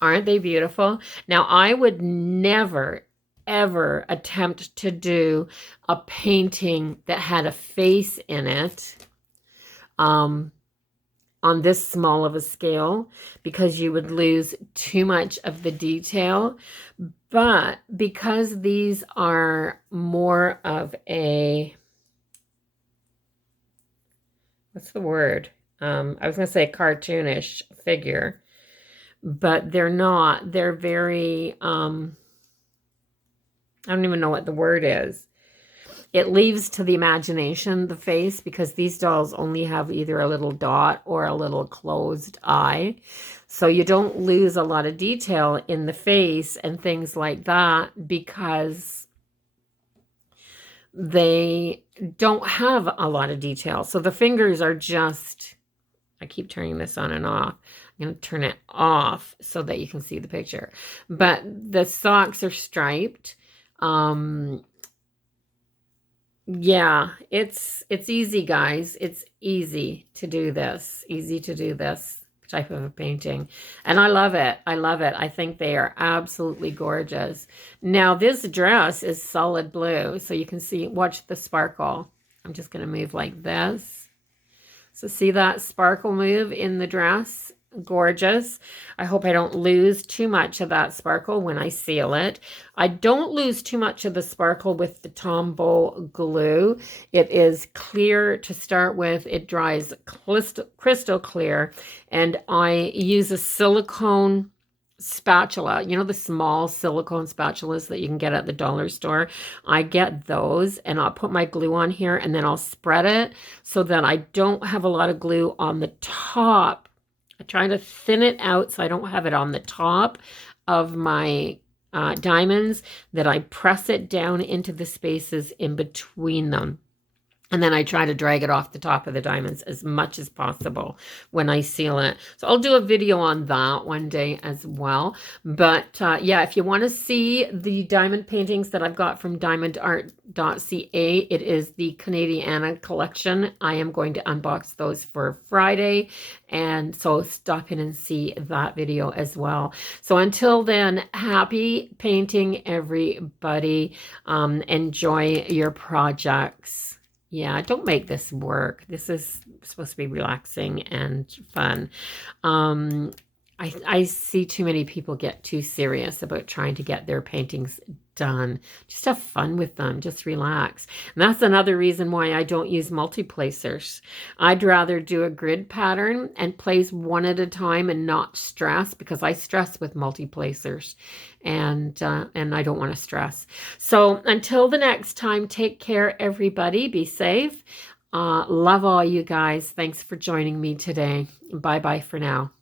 Aren't they beautiful? Now, I would never, ever attempt to do a painting that had a face in it on this small of a scale, because you would lose too much of the detail. But because these are more of a, what's the word? I was going to say cartoonish figure, but they're not. They're very, I don't even know what the word is. it leaves to the imagination the face, because these dolls only have either a little dot or a little closed eye. So you don't lose a lot of detail in the face and things like that, because they don't have a lot of detail. So the fingers are just, I keep turning this on and off. I'm going to turn it off so that you can see the picture. But the socks are striped. Yeah, it's easy, guys. It's easy to do this. Easy to do this type of a painting. And I love it. I love it. I think they are absolutely gorgeous. Now, this dress is solid blue, so you can see, watch the sparkle. I'm just going to move like this. So see that sparkle move in the dress? Gorgeous. I hope I don't lose too much of that sparkle when I seal it. I don't lose too much of the sparkle with the Tombow glue. It is clear to start with. It dries crystal clear. And I use a silicone spatula, you know, the small silicone spatulas that you can get at the dollar store. I get those, and I'll put my glue on here, and then I'll spread it so that I don't have a lot of glue on the top. I try to thin it out so I don't have it on the top of my diamonds, that I press it down into the spaces in between them. And then I try to drag it off the top of the diamonds as much as possible when I seal it. So I'll do a video on that one day as well. But yeah, if you want to see the diamond paintings that I've got from diamondart.ca, it is the Canadiana collection. I am going to unbox those for Friday. And so stop in and see that video as well. So until then, happy painting, everybody. Enjoy your projects. Yeah, don't make this work. This is supposed to be relaxing and fun. I see too many people get too serious about trying to get their paintings done. Just have fun with them. Just relax. And that's another reason why I don't use multi-placers. I'd rather do a grid pattern and place one at a time and not stress, because I stress with multi-placers, and I don't want to stress. So until the next time, take care, everybody. Be safe. Love all you guys. Thanks for joining me today. Bye-bye for now.